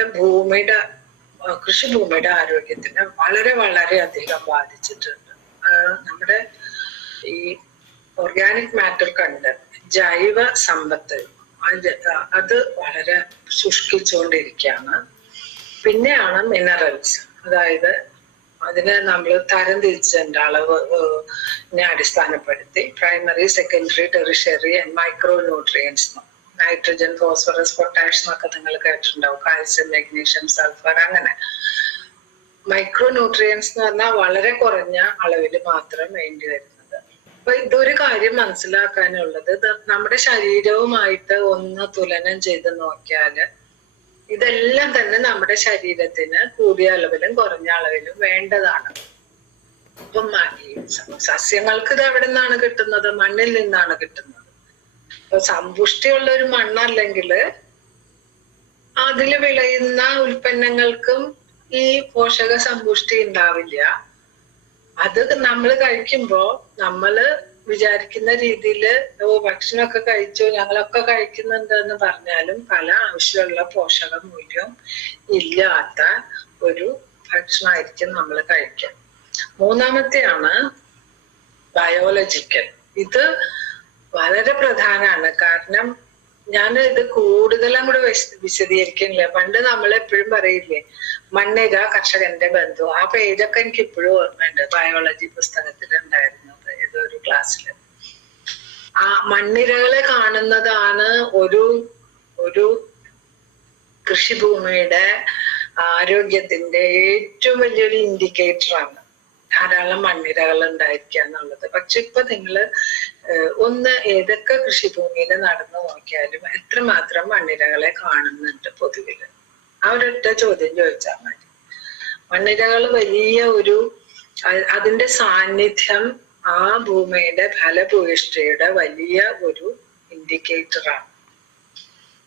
കൃഷിഭൂമിയുടെ ആരോഗ്യത്തിന് വളരെ വളരെ അധികം ബാധിച്ചിട്ടുണ്ട്. നമ്മുടെ ഈ ഓർഗാനിക് മാറ്റർ ജൈവ സമ്പത്ത് അത് വളരെ ശുഷ്കിച്ചുകൊണ്ടിരിക്കുകയാണ്. പിന്നെയാണ് മിനറൽസ്, അതായത് അതിനെ നമ്മൾ തരംതിരിച്ചിട്ടുണ്ട് അളവിനെ അടിസ്ഥാനപ്പെടുത്തി. Primary, secondary, tertiary and micro nutrients. Nitrogen, phosphorus, potash എന്നൊക്കെ നിങ്ങൾ കേട്ടിട്ടുണ്ടാവും. കാൽസ്യം, മെഗ്നീഷ്യം, സൾഫർ, അങ്ങനെ. മൈക്രോ ന്യൂട്രിയൻസ് എന്ന് പറഞ്ഞാൽ വളരെ കുറഞ്ഞ അളവിൽ മാത്രം വേണ്ടി വരുന്നത്. അപ്പൊ ഇതൊരു കാര്യം മനസ്സിലാക്കാനുള്ളത്, നമ്മുടെ ശരീരവുമായിട്ട് ഒന്ന് തുലനം ചെയ്ത് നോക്കിയാല് ഇതെല്ലാം തന്നെ നമ്മുടെ ശരീരത്തിന് കൂടിയ അളവിലും കുറഞ്ഞ അളവിലും വേണ്ടതാണ്. അപ്പം സസ്യങ്ങൾക്ക് ഇത് എവിടെ നിന്നാണ് കിട്ടുന്നത്? മണ്ണിൽ നിന്നാണ് കിട്ടുന്നത്. ഇപ്പൊ സമ്പുഷ്ടിയുള്ള ഒരു മണ്ണല്ലെങ്കിൽ അതിൽ വിളയുന്ന ഉൽപ്പന്നങ്ങൾക്കും ഈ പോഷക സമ്പുഷ്ടി ഉണ്ടാവില്ല. അത് നമ്മൾ കഴിക്കുമ്പോ നമ്മള് വിചാരിക്കുന്ന രീതിയില് ഭക്ഷണമൊക്കെ കഴിച്ചു, ഞങ്ങളൊക്കെ കഴിക്കുന്നുണ്ട് എന്ന് പറഞ്ഞാലും പല ആവശ്യമുള്ള പോഷക മൂല്യവും ഇല്ലാത്ത ഒരു ഭക്ഷണമായിരിക്കും നമ്മൾ കഴിക്കുക. മൂന്നാമത്തെയാണ് ബയോളജിക്കൽ. ഇത് വളരെ പ്രധാനമാണ്. കാരണം ഞാൻ ഇത് കൂടുതലും കൂടെ വിശദീകരിക്കുന്നില്ല. പണ്ട് നമ്മൾ എപ്പോഴും പറയില്ലേ, മണ്ണിര കർഷകന്റെ ബന്ധു. ആ പേരൊക്കെ എനിക്ക് ഇപ്പോഴും ഓർമ്മയുണ്ട്. ബയോളജി പുസ്തകത്തിൽ ഉണ്ടായിരുന്നത് ഏതൊരു ക്ലാസ്സില്. ആ മണ്ണിരകളെ കാണുന്നതാണ് ഒരു കൃഷിഭൂമിയുടെ ആരോഗ്യത്തിന്റെ ഏറ്റവും വലിയൊരു ഇൻഡിക്കേറ്ററാണ്. ധാരാളം മണ്ണിരകൾ ഉണ്ടായിരിക്കുക എന്നുള്ളത്. പക്ഷെ ഇപ്പൊ നിങ്ങള് ഒന്ന് ഏതൊക്കെ കൃഷിഭൂമിയിൽ നടന്നു നോക്കിയാലും എത്രമാത്രം മണ്ണിരകളെ കാണുന്നുണ്ട് പൊതുവില്? ആ ഒരൊറ്റ ചോദ്യം ചോദിച്ചാൽ മതി. മണ്ണിരകൾ വലിയ അതിന്റെ സാന്നിധ്യം ആ ഭൂമിയുടെ ഫലഭൂയിഷ്ഠയുടെ വലിയ ഒരു ഇൻഡിക്കേറ്ററാണ്.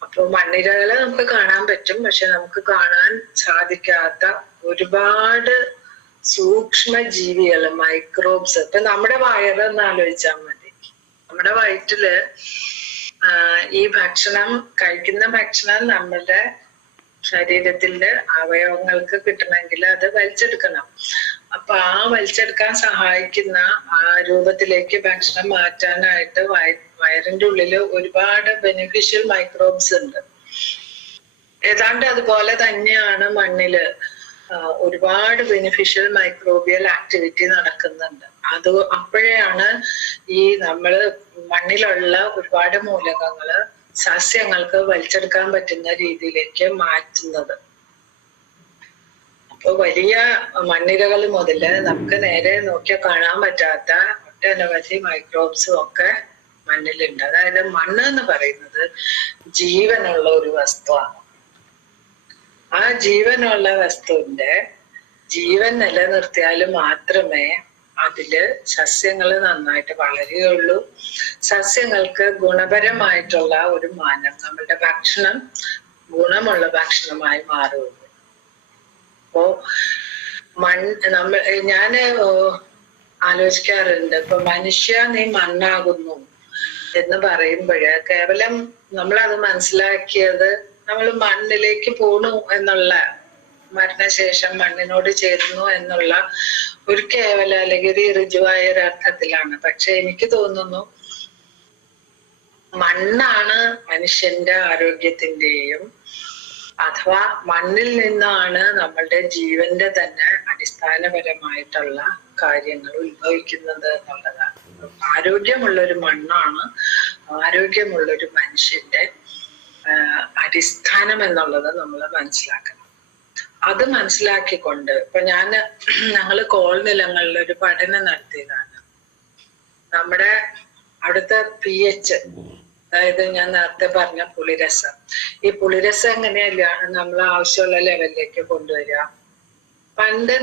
അപ്പൊ മണ്ണിരകളെ നമുക്ക് കാണാൻ പറ്റും. പക്ഷെ നമുക്ക് കാണാൻ സാധിക്കാത്ത ഒരുപാട് സൂക്ഷ്മ ജീവികൾ, മൈക്രോബ്സ്. ഇപ്പൊ നമ്മുടെ വയറൊന്ന് ആലോചിച്ചാൽ മതി. നമ്മുടെ വയറ്റില് ഈ കഴിക്കുന്ന ഭക്ഷണം നമ്മളുടെ ശരീരത്തിന്റെ അവയവങ്ങൾക്ക് കിട്ടണമെങ്കിൽ അത് വലിച്ചെടുക്കണം. അപ്പൊ ആ വലിച്ചെടുക്കാൻ സഹായിക്കുന്ന ആ രൂപത്തിലേക്ക് ഭക്ഷണം മാറ്റാനായിട്ട് വയറിന്റെ ഉള്ളില് ഒരുപാട് ബെനിഫിഷ്യൽ മൈക്രോബ്സ് ഉണ്ട്. ഏതാണ്ട് അതുപോലെ തന്നെയാണ് മണ്ണില് ഒരുപാട് ബെനിഫിഷ്യൽ മൈക്രോബിയൽ ആക്ടിവിറ്റി നടക്കുന്നുണ്ട്. അപ്പോഴാണ് ഈ നമ്മള് മണ്ണിലുള്ള ഒരുപാട് മൂലകങ്ങള് സസ്യങ്ങൾക്ക് വലിച്ചെടുക്കാൻ പറ്റുന്ന രീതിയിലേക്ക് മാറ്റുന്നത്. അപ്പൊ വലിയ മണ്ണിരകൾ മുതല് നമുക്ക് നേരെ നോക്കിയാൽ കാണാൻ പറ്റാത്ത ഒട്ടനവധി മൈക്രോബ്സും ഒക്കെ മണ്ണിലുണ്ട്. അതായത് മണ്ണ് എന്ന് പറയുന്നത് ജീവനുള്ള ഒരു വസ്തുവാണ്. ആ ജീവനുള്ള വസ്തുവിന്റെ ജീവൻ നിലനിർത്തിയാൽ മാത്രമേ അതില് സസ്യങ്ങൾ നന്നായിട്ട് വളരുകയുള്ളൂ. സസ്യങ്ങൾക്ക് ഗുണപരമായിട്ടുള്ള ഒരു മാനം, നമ്മളുടെ ഭക്ഷണം ഗുണമുള്ള ഭക്ഷണമായി മാറുകയുള്ളൂ. അപ്പോ ഞാന് ആലോചിക്കാറുണ്ട്, ഇപ്പൊ മനുഷ്യ നീ മണ്ണാകുന്നു എന്ന് പറയുമ്പോഴ് കേവലം നമ്മളത് മനസ്സിലാക്കിയത് നമ്മൾ മണ്ണിലേക്ക് പോണു എന്നുള്ള, മരണശേഷം മണ്ണിനോട് ചേരുന്നു എന്നുള്ള ഒരു കേവല അല്ലെങ്കിൽ ഒരു ഋജുവായ ഒരു അർത്ഥത്തിലാണ്. പക്ഷെ എനിക്ക് തോന്നുന്നു മണ്ണാണ് മനുഷ്യന്റെ ആരോഗ്യത്തിന്റെയും, അഥവാ മണ്ണിൽ നിന്നാണ് നമ്മളുടെ ജീവന്റെ തന്നെ അടിസ്ഥാനപരമായിട്ടുള്ള കാര്യങ്ങൾ ഉത്ഭവിക്കുന്നത് എന്നുള്ളതാണ്. ആരോഗ്യമുള്ളൊരു മണ്ണാണ് ആരോഗ്യമുള്ളൊരു മനുഷ്യന്റെ അടിസ്ഥാനം എന്നുള്ളത് നമ്മൾ മനസ്സിലാക്കണം. അത് മനസ്സിലാക്കിക്കൊണ്ട് ഇപ്പൊ ഞങ്ങള് കോൾ നിലങ്ങളിൽ ഒരു പഠനം നടത്തിയതാണ്. നമ്മുടെ അവിടുത്തെ pH, അതായത് ഞാൻ നേരത്തെ പറഞ്ഞ പുളിരസം, ഈ പുളിരസം എങ്ങനെയല്ല നമ്മൾ ആവശ്യമുള്ള ലെവലിലേക്ക് കൊണ്ടുവരിക. പണ്ട്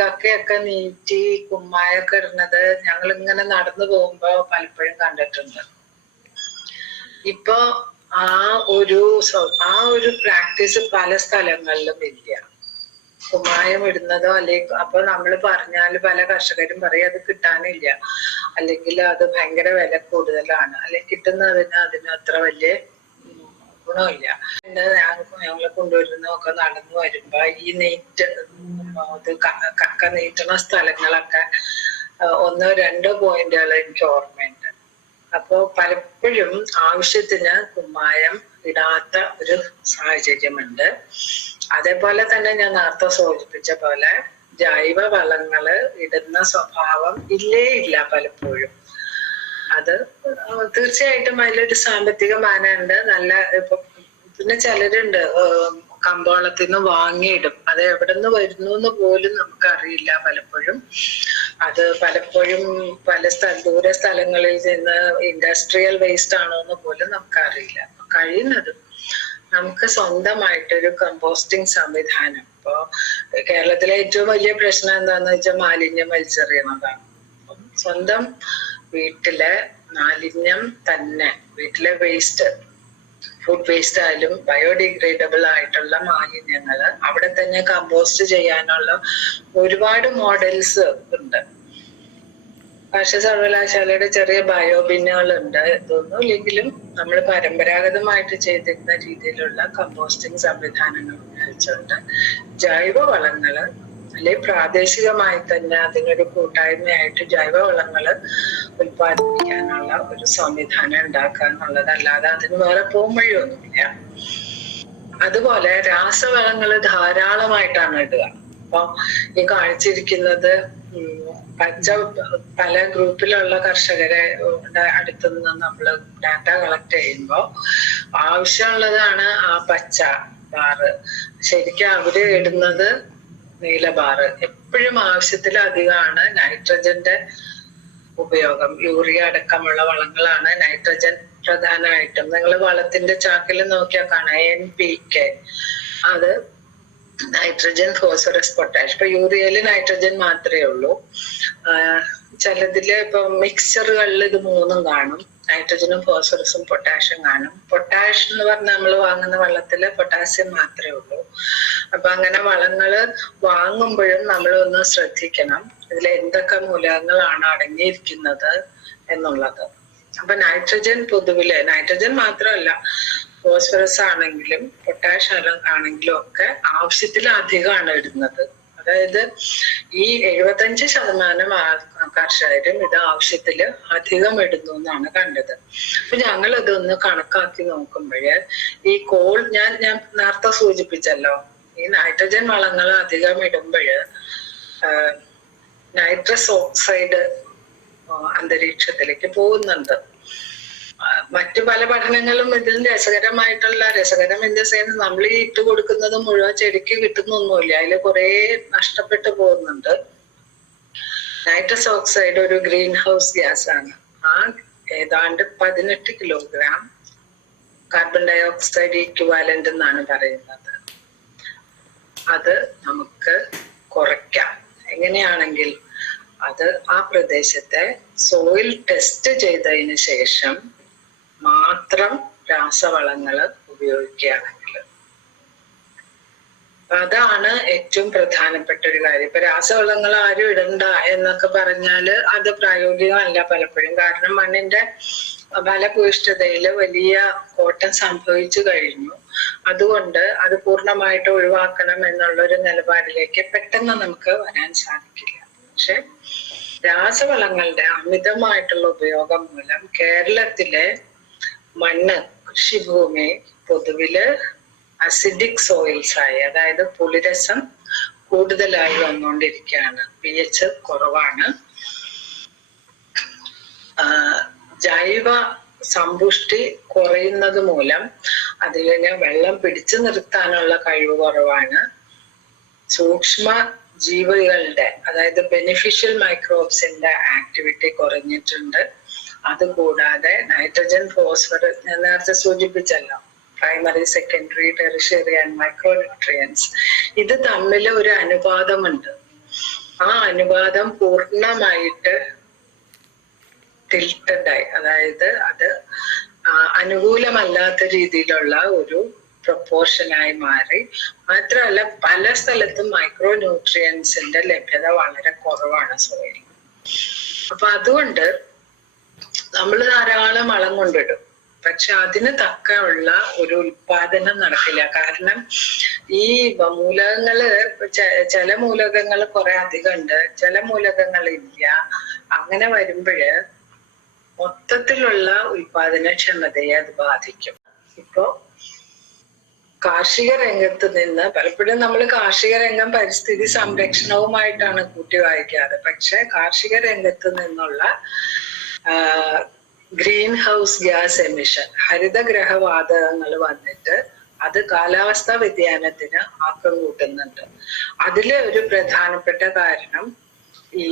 കക്കയൊക്കെ നീറ്റി കുമ്മായൊക്കെ ഇടുന്നത് ഞങ്ങൾ ഇങ്ങനെ നടന്നു പോകുമ്പോ പലപ്പോഴും കണ്ടിട്ടുണ്ട്. ഇപ്പൊ ആ ഒരു പ്രാക്ടീസ് പല സ്ഥലങ്ങളിലും ഇല്ല. കുമ്മായം ഇടുന്നതോ അല്ലെങ്കിൽ അപ്പൊ നമ്മൾ പറഞ്ഞാൽ പല കർഷകരും പറയും അത് കിട്ടാനില്ല, അല്ലെങ്കിൽ അത് ഭയങ്കര വില കൂടുതലാണ്, അല്ലെങ്കിൽ കിട്ടുന്നതിന് അത്ര വലിയ ഗുണമില്ല. ഞങ്ങളെ കൊണ്ടുവരുന്നൊക്കെ നടന്നു വരുമ്പോ ഈ കക്ക നീട്ടുന്ന സ്ഥലങ്ങളൊക്കെ 1-2 പോയിന്റുകൾ എനിക്ക് ഓർമ്മയുണ്ട്. അപ്പോ പലപ്പോഴും ആവശ്യത്തിന് കുമ്മായം ഇടാത്ത ഒരു സാഹചര്യമുണ്ട്. അതേപോലെ തന്നെ ഞാൻ നേരത്തെ സൂചിപ്പിച്ച പോലെ ജൈവ വളങ്ങള് ഇടുന്ന സ്വഭാവം ഇല്ല പലപ്പോഴും. അത് തീർച്ചയായിട്ടും അതിലൊരു സാമ്പത്തിക മാനമുണ്ട്. നല്ല ഇപ്പൊ പിന്നെ ചിലരുണ്ട് കമ്പോളത്തിൽ നിന്ന് വാങ്ങിയിടും, അത് എവിടെ നിന്ന് വരുന്നു എന്ന് പോലും നമുക്കറിയില്ല പലപ്പോഴും. അത് പലപ്പോഴും ദൂര സ്ഥലങ്ങളിൽ നിന്ന് ഇൻഡസ്ട്രിയൽ വേസ്റ്റ് ആണോ എന്ന് പോലും നമുക്കറിയില്ല. കഴിയുന്നതും നമുക്ക് സ്വന്തമായിട്ടൊരു കമ്പോസ്റ്റിംഗ് സംവിധാനം, ഇപ്പോ കേരളത്തിലെ ഏറ്റവും വലിയ പ്രശ്നം എന്താന്ന് വെച്ചാൽ മാലിന്യം വലിച്ചെറിയുന്നതാണ്. സ്വന്തം വീട്ടിലെ മാലിന്യം തന്നെ, വീട്ടിലെ വേസ്റ്റ്, ഫുഡ് വേസ്റ്റ് ആയാലും ബയോഡിഗ്രേഡബിൾ ആയിട്ടുള്ള മാലിന്യങ്ങള് അവിടെ തന്നെ കമ്പോസ്റ്റ് ചെയ്യാനുള്ള ഒരുപാട് മോഡൽസ് ഉണ്ട്. കാർഷിക സർവകലാശാലയുടെ ചെറിയ ബയോബിന്നുകളുണ്ട്. ഇതൊന്നും ഇല്ലെങ്കിലും നമ്മൾ പരമ്പരാഗതമായിട്ട് ചെയ്തിരുന്ന രീതിയിലുള്ള കമ്പോസ്റ്റിംഗ് സംവിധാനങ്ങൾ ഉപയോഗിച്ചുകൊണ്ട് ജൈവ വളങ്ങള് അല്ലെ പ്രാദേശികമായി തന്നെ അതിനൊരു കൂട്ടായ്മയായിട്ട് ജൈവ വളങ്ങള് ഉൽപ്പാദിപ്പിക്കാനുള്ള ഒരു സംവിധാനം ഉണ്ടാക്കുക എന്നുള്ളതല്ലാതെ അതിന് വേറെ പോകുമ്പോഴൊന്നുമില്ല. അതുപോലെ രാസവളങ്ങള് ധാരാളമായിട്ടാണ് ഇടുക. അപ്പൊ ഈ കാണിച്ചിരിക്കുന്നത് പല ഗ്രൂപ്പിലുള്ള കർഷകരെ അടുത്തുനിന്ന് നമ്മള് ഡാറ്റ കളക്ട് ചെയ്യുമ്പോ ആവശ്യമുള്ളതാണ് ആ പച്ച ബാറ്. ശരിക്കും അവര് ഇടുന്നത് നീല ബാറ്. എപ്പോഴും ആവശ്യത്തിലധികമാണ് നൈട്രജന്റെ ഉപയോഗം. യൂറിയ അടക്കമുള്ള വളങ്ങളാണ് നൈട്രജൻ പ്രധാനമായിട്ടും. നിങ്ങൾ വളത്തിന്റെ ചാക്കിൽ നോക്കിയാൽ കാണാം NPK, അത് നൈട്രജൻ, ഫോസ്ഫറസ്, പൊട്ടാഷ്. ഇപ്പൊ യൂറിയയില് നൈട്രജൻ മാത്രമേ ഉള്ളൂ. ചിലതില് ഇപ്പൊ മിക്സറുകളിൽ ഇത് 3ഉം കാണും. നൈട്രജനും ഫോസ്ഫറസും പൊട്ടാഷ്യം കാണും. പൊട്ടാഷ് എന്ന് പറഞ്ഞാൽ നമ്മൾ വാങ്ങുന്ന വെള്ളത്തില് പൊട്ടാസ്യം മാത്രമേ ഉള്ളൂ. അപ്പൊ അങ്ങനെ വളങ്ങള് വാങ്ങുമ്പോഴും നമ്മൾ ഒന്ന് ശ്രദ്ധിക്കണം ഇതിൽ എന്തൊക്കെ മൂലകങ്ങളാണ് അടങ്ങിയിരിക്കുന്നത് എന്നുള്ളത്. അപ്പൊ നൈട്രജൻ പൊതുവില്, നൈട്രജൻ മാത്രമല്ല ഫോസ്ഫറസ് ആണെങ്കിലും പൊട്ടാഷ് ആണെങ്കിലും ഒക്കെ ആവശ്യത്തിലധികമാണ് ഇടുന്നത്. അതായത് ഈ 75% കർഷകരും ഇത് ആവശ്യത്തില് അധികം ഇടുന്നു എന്നാണ് കണ്ടത്. അപ്പൊ ഞങ്ങൾ ഇതൊന്ന് കണക്കാക്കി നോക്കുമ്പോഴ് ഈ ഞാൻ നേരത്തെ സൂചിപ്പിച്ചല്ലോ, ഈ നൈട്രജൻ വളങ്ങൾ അധികം ഇടുമ്പോഴ് നൈട്രസ് ഓക്സൈഡ് അന്തരീക്ഷത്തിലേക്ക് പോകുന്നുണ്ട്. മറ്റു പല പഠനങ്ങളും ഇതിൽ രസകരം ഇൻ ദ സെൻസ് നമ്മൾ ഈ ഇട്ട് കൊടുക്കുന്നത് മുഴുവൻ ചെടിക്ക് കിട്ടുന്നൊന്നുമില്ല, അതിൽ കുറെ നഷ്ടപ്പെട്ടു പോകുന്നുണ്ട്. നൈട്രസ് ഓക്സൈഡ് ഒരു ഗ്രീൻ ഹൗസ് ഗ്യാസ് ആണ്. ആ ഏതാണ്ട് 18 kilogram carbon dioxide equivalent എന്നാണ് പറയുന്നത്. അത് നമുക്ക് കുറയ്ക്കാം. എങ്ങനെയാണെങ്കിൽ അത് ആ പ്രദേശത്തെ സോയിൽ ടെസ്റ്റ് ചെയ്തതിന് ശേഷം മാത്രം രാസവളങ്ങൾ ഉപയോഗിക്കുകയാണെങ്കിൽ. അതാണ് ഏറ്റവും പ്രധാനപ്പെട്ട ഒരു കാര്യം. ഇപ്പൊ രാസവളങ്ങൾ ആരും ഇടണ്ട എന്നൊക്കെ പറഞ്ഞാല് അത് പ്രായോഗികമല്ല പലപ്പോഴും. കാരണം മണ്ണിന്റെ ഫലഭൂയിഷ്ഠതയിൽ വലിയ കോട്ടം സംഭവിച്ചു കഴിഞ്ഞു. അതുകൊണ്ട് അത് പൂർണ്ണമായിട്ട് ഒഴിവാക്കണം എന്നുള്ളൊരു നിലപാടിലേക്ക് പെട്ടെന്ന് നമുക്ക് വരാൻ സാധിക്കില്ല. പക്ഷെ രാസവളങ്ങളുടെ അമിതമായിട്ടുള്ള ഉപയോഗം മൂലം കേരളത്തിലെ മണ്ണ്, കൃഷിഭൂമി പൊതുവില് അസിഡിക് സോയിൽസ് ആയി, അതായത് പുളിരസം കൂടുതലായി വന്നുകൊണ്ടിരിക്കുകയാണ്. pH കുറവാണ്. ജൈവ സമ്പുഷ്ടി കുറയുന്നത് മൂലം അതിനെ വെള്ളം പിടിച്ചു നിർത്താനുള്ള കഴിവ് കുറവാണ്. സൂക്ഷ്മ ജീവികളുടെ, അതായത് ബെനിഫിഷ്യൽ മൈക്രോബ്സിന്റെ ആക്ടിവിറ്റി കുറഞ്ഞിട്ടുണ്ട്. അതുകൂടാതെ നൈട്രജൻ, ഫോസ്ഫർ ഞാൻ നേരത്തെ സൂചിപ്പിച്ചല്ലോ, primary, secondary, tertiary and micro nutrients, ഇത് തമ്മിൽ ഒരു അനുപാതമുണ്ട്. ആ അനുപാതം പൂർണ്ണമായിട്ട് ടിൽറ്റഡായി, അതായത് അത് അനുകൂലമല്ലാത്ത രീതിയിലുള്ള ഒരു പ്രൊപ്പോർഷനായി മാറി. മാത്രമല്ല പല സ്ഥലത്തും മൈക്രോ ന്യൂട്രിയൻസിന്റെ ലഭ്യത വളരെ കുറവാണ് സോയിൽ. അപ്പൊ അതുകൊണ്ട് നമ്മൾ ധാരാളം വളം കൊണ്ടിടും, പക്ഷെ അതിന് തക്കമുള്ള ഒരു ഉൽപാദനം നടക്കില്ല. കാരണം ഈ മൂലകങ്ങള് ചില മൂലകങ്ങൾ കുറെ അധികം ഉണ്ട്, ചില മൂലകങ്ങൾ ഇല്ല. അങ്ങനെ വരുമ്പോഴ് മൊത്തത്തിലുള്ള ഉൽപാദനക്ഷമതയെ അത് ബാധിക്കും. ഇപ്പോ കാർഷിക രംഗത്ത് നിന്ന് പലപ്പോഴും നമ്മൾ കാർഷിക രംഗം പരിസ്ഥിതി സംരക്ഷണവുമായിട്ടാണ് കൂട്ടി വായിക്കാറ്. പക്ഷെ കാർഷിക രംഗത്ത് നിന്നുള്ള ഗ്രീൻ ഹൗസ് ഗ്യാസ് എമിഷൻ, ഹരിതഗ്രഹവാതകങ്ങൾ വന്നിട്ട് അത് കാലാവസ്ഥാ വ്യതിയാനത്തിന് ആക്കം കൂട്ടുന്നുണ്ട്. അതിലെ ഒരു പ്രധാനപ്പെട്ട കാരണം ഈ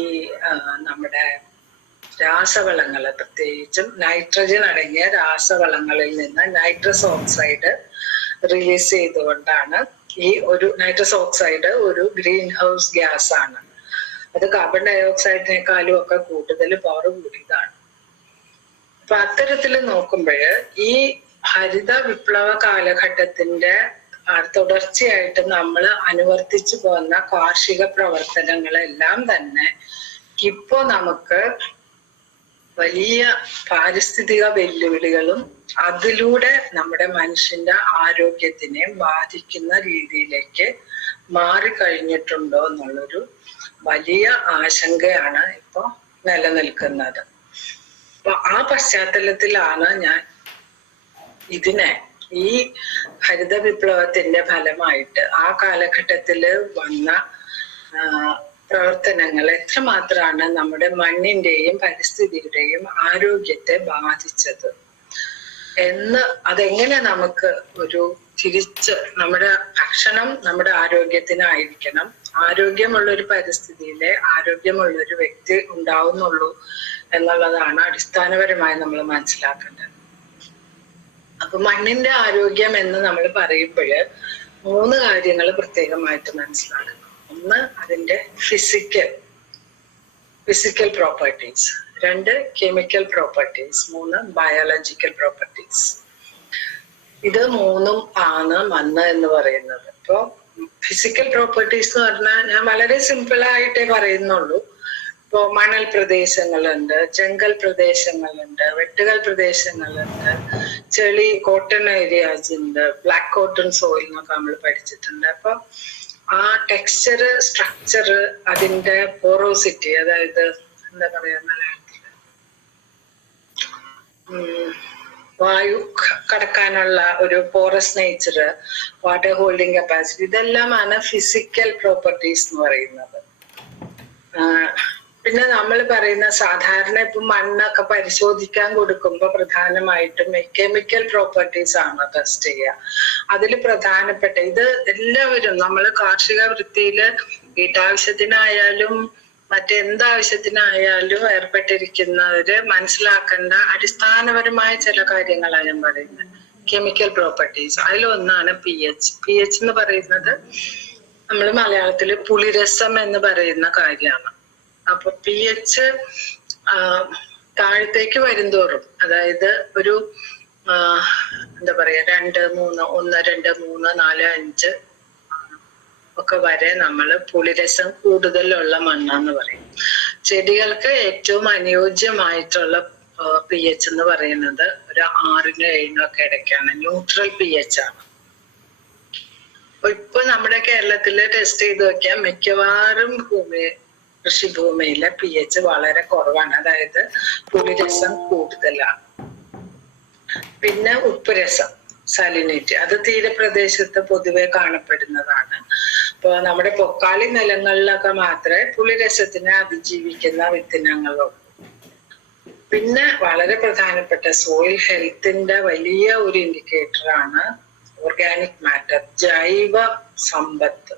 നമ്മുടെ രാസവളങ്ങള്, പ്രത്യേകിച്ചും നൈട്രജൻ അടങ്ങിയ രാസവളങ്ങളിൽ നിന്ന് നൈട്രസ് ഓക്സൈഡ് റിലീസ് ചെയ്തുകൊണ്ടാണ്. ഈ ഒരു നൈട്രസ് ഓക്സൈഡ് ഒരു ഗ്രീൻ ഹൗസ് ഗ്യാസ് ആണ്. അത് കാർബൺ ഡൈ ഓക്സൈഡിനേക്കാളും ഒക്കെ കൂടുതൽ പവർ കൂടിയതാണ്. അപ്പൊ അത്തരത്തിൽ നോക്കുമ്പോൾ ഈ ഹരിത വിപ്ലവ കാലഘട്ടത്തിന്റെ തുടർച്ചയായിട്ട് നമ്മൾ അനുവർത്തിച്ചു പോകുന്ന കാർഷിക പ്രവർത്തനങ്ങളെല്ലാം തന്നെ ഇപ്പോ നമുക്ക് വലിയ പാരിസ്ഥിതിക വെല്ലുവിളികളും അതിലൂടെ നമ്മുടെ മനുഷ്യന്റെ ആരോഗ്യത്തിനെ ബാധിക്കുന്ന രീതിയിലേക്ക് മാറിക്കഴിഞ്ഞിട്ടുണ്ടോ എന്നുള്ളൊരു വലിയ ആശങ്കയാണ് ഇപ്പോ നിലനിൽക്കുന്നത്. അപ്പൊ ആ പശ്ചാത്തലത്തിലാണ് ഞാൻ ഇതിനെ, ഈ ഹരിത വിപ്ലവത്തിന്റെ ഫലമായിട്ട് ആ കാലഘട്ടത്തില് വന്ന പ്രവർത്തനങ്ങൾ എത്രമാത്രമാണ് നമ്മുടെ മണ്ണിന്റെയും പരിസ്ഥിതിയുടെയും ആരോഗ്യത്തെ ബാധിച്ചത് എന്ന്, അതെങ്ങനെ നമുക്ക് ഒരു തിരിച്ച്, നമ്മുടെ ഭക്ഷണം നമ്മുടെ ആരോഗ്യത്തിനായിരിക്കണം, ആരോഗ്യമുള്ള ഒരു പരിസ്ഥിതിയിലെ ആരോഗ്യമുള്ള ഒരു വ്യക്തി ഉണ്ടാവുന്നുള്ളൂ എന്നുള്ളതാണ് അടിസ്ഥാനപരമായി നമ്മൾ മനസ്സിലാക്കേണ്ടത്. അപ്പൊ മണ്ണിന്റെ ആരോഗ്യം എന്ന് നമ്മൾ പറയുമ്പോൾ 3 കാര്യങ്ങൾ പ്രത്യേകമായിട്ട് മനസ്സിലാക്കണം. ഒന്ന് അതിന്റെ physical properties, 2 chemical properties, 3 biological properties. ഇത് 3 ആണ് മണ്ണ് എന്ന് പറയുന്നത്. ഇപ്പോ ഫിസിക്കൽ പ്രോപ്പർട്ടീസ് എന്ന് പറഞ്ഞാൽ ഞാൻ വളരെ സിമ്പിൾ ആയിട്ടേ പറയുന്നുള്ളൂ. ഇപ്പോ മണൽ പ്രദേശങ്ങളുണ്ട്, ജംഗൽ പ്രദേശങ്ങളുണ്ട്, വെട്ടുകൽ പ്രദേശങ്ങളുണ്ട്, ചെളി കോട്ടൺ ഏരിയാസ് ഉണ്ട്, ബ്ലാക്ക് കോട്ടൺ സോയിൽ എന്നൊക്കെ നമ്മൾ പഠിച്ചിട്ടുണ്ട്. അപ്പൊ ആ ടെക്സ്ചർ, സ്ട്രക്ചർ, അതിന്റെ പോറോസിറ്റി, അതായത് എന്താ പറയാ മലയാളത്തില്, വായു കടക്കാനുള്ള ഒരു porous nature, water holding capacity, ഇതെല്ലാമാണ് ഫിസിക്കൽ പ്രോപ്പർട്ടീസ് എന്ന് പറയുന്നത്. പിന്നെ നമ്മൾ പറയുന്ന സാധാരണ ഇപ്പൊ മണ്ണൊക്കെ പരിശോധിക്കാൻ കൊടുക്കുമ്പോ പ്രധാനമായിട്ടും കെമിക്കൽ പ്രോപ്പർട്ടീസ് ആണ് ടെസ്റ്റ് ചെയ്യുക. അതിൽ പ്രധാനപ്പെട്ട ഇത് എല്ലാവരും നമ്മൾ കാർഷിക വൃത്തിയില് വീട്ടാവശ്യത്തിനായാലും മറ്റെന്താവശ്യത്തിനായാലും ഏർപ്പെട്ടിരിക്കുന്നവര് മനസ്സിലാക്കേണ്ട അടിസ്ഥാനപരമായ ചില കാര്യങ്ങളാണ് ഞാൻ പറയുന്നത്. കെമിക്കൽ പ്രോപ്പർട്ടീസ്, അതിലൊന്നാണ് pH. pH എന്ന് പറയുന്നത് നമ്മൾ മലയാളത്തില് പുളിരസം എന്ന് പറയുന്ന കാര്യമാണ്. അപ്പൊ pH താഴത്തേക്ക് വരുംതോറും, അതായത് ഒരു എന്താ പറയാ 2, 3, 1, 2, 3, 4, 5 ഒക്കെ വരെ നമ്മൾ പുളിരസം കൂടുതലുള്ള മണ്ണെന്ന് പറയും. ചെടികൾക്ക് ഏറ്റവും അനുയോജ്യമായിട്ടുള്ള pH എന്ന് പറയുന്നത് ഒരു 6-നും 7-നും ഒക്കെ ഇടയ്ക്കാണ്. ന്യൂട്രൽ pH ആണ്. ഇപ്പൊ നമ്മുടെ കേരളത്തില് ടെസ്റ്റ് ചെയ്ത് നോക്കിയാൽ മിക്കവാറും കൃഷിഭൂമിയിലെ pH വളരെ കുറവാണ്, അതായത് പുളിരസം കൂടുതലാണ്. പിന്നെ ഉപ്പുരസം, സലിനിറ്റി, അത് തീരപ്രദേശത്ത് പൊതുവെ കാണപ്പെടുന്നതാണ്. ഇപ്പൊ നമ്മുടെ പൊക്കാളി നിലങ്ങളിലൊക്കെ മാത്രമേ പുളിരസത്തിനെ അതിജീവിക്കുന്ന വിത്തിനങ്ങളുള്ളൂ. പിന്നെ വളരെ പ്രധാനപ്പെട്ട സോയിൽ ഹെൽത്തിന്റെ വലിയ ഒരു ഇൻഡിക്കേറ്റർ ആണ് ഓർഗാനിക് മാറ്റർ, ജൈവ സമ്പത്ത്.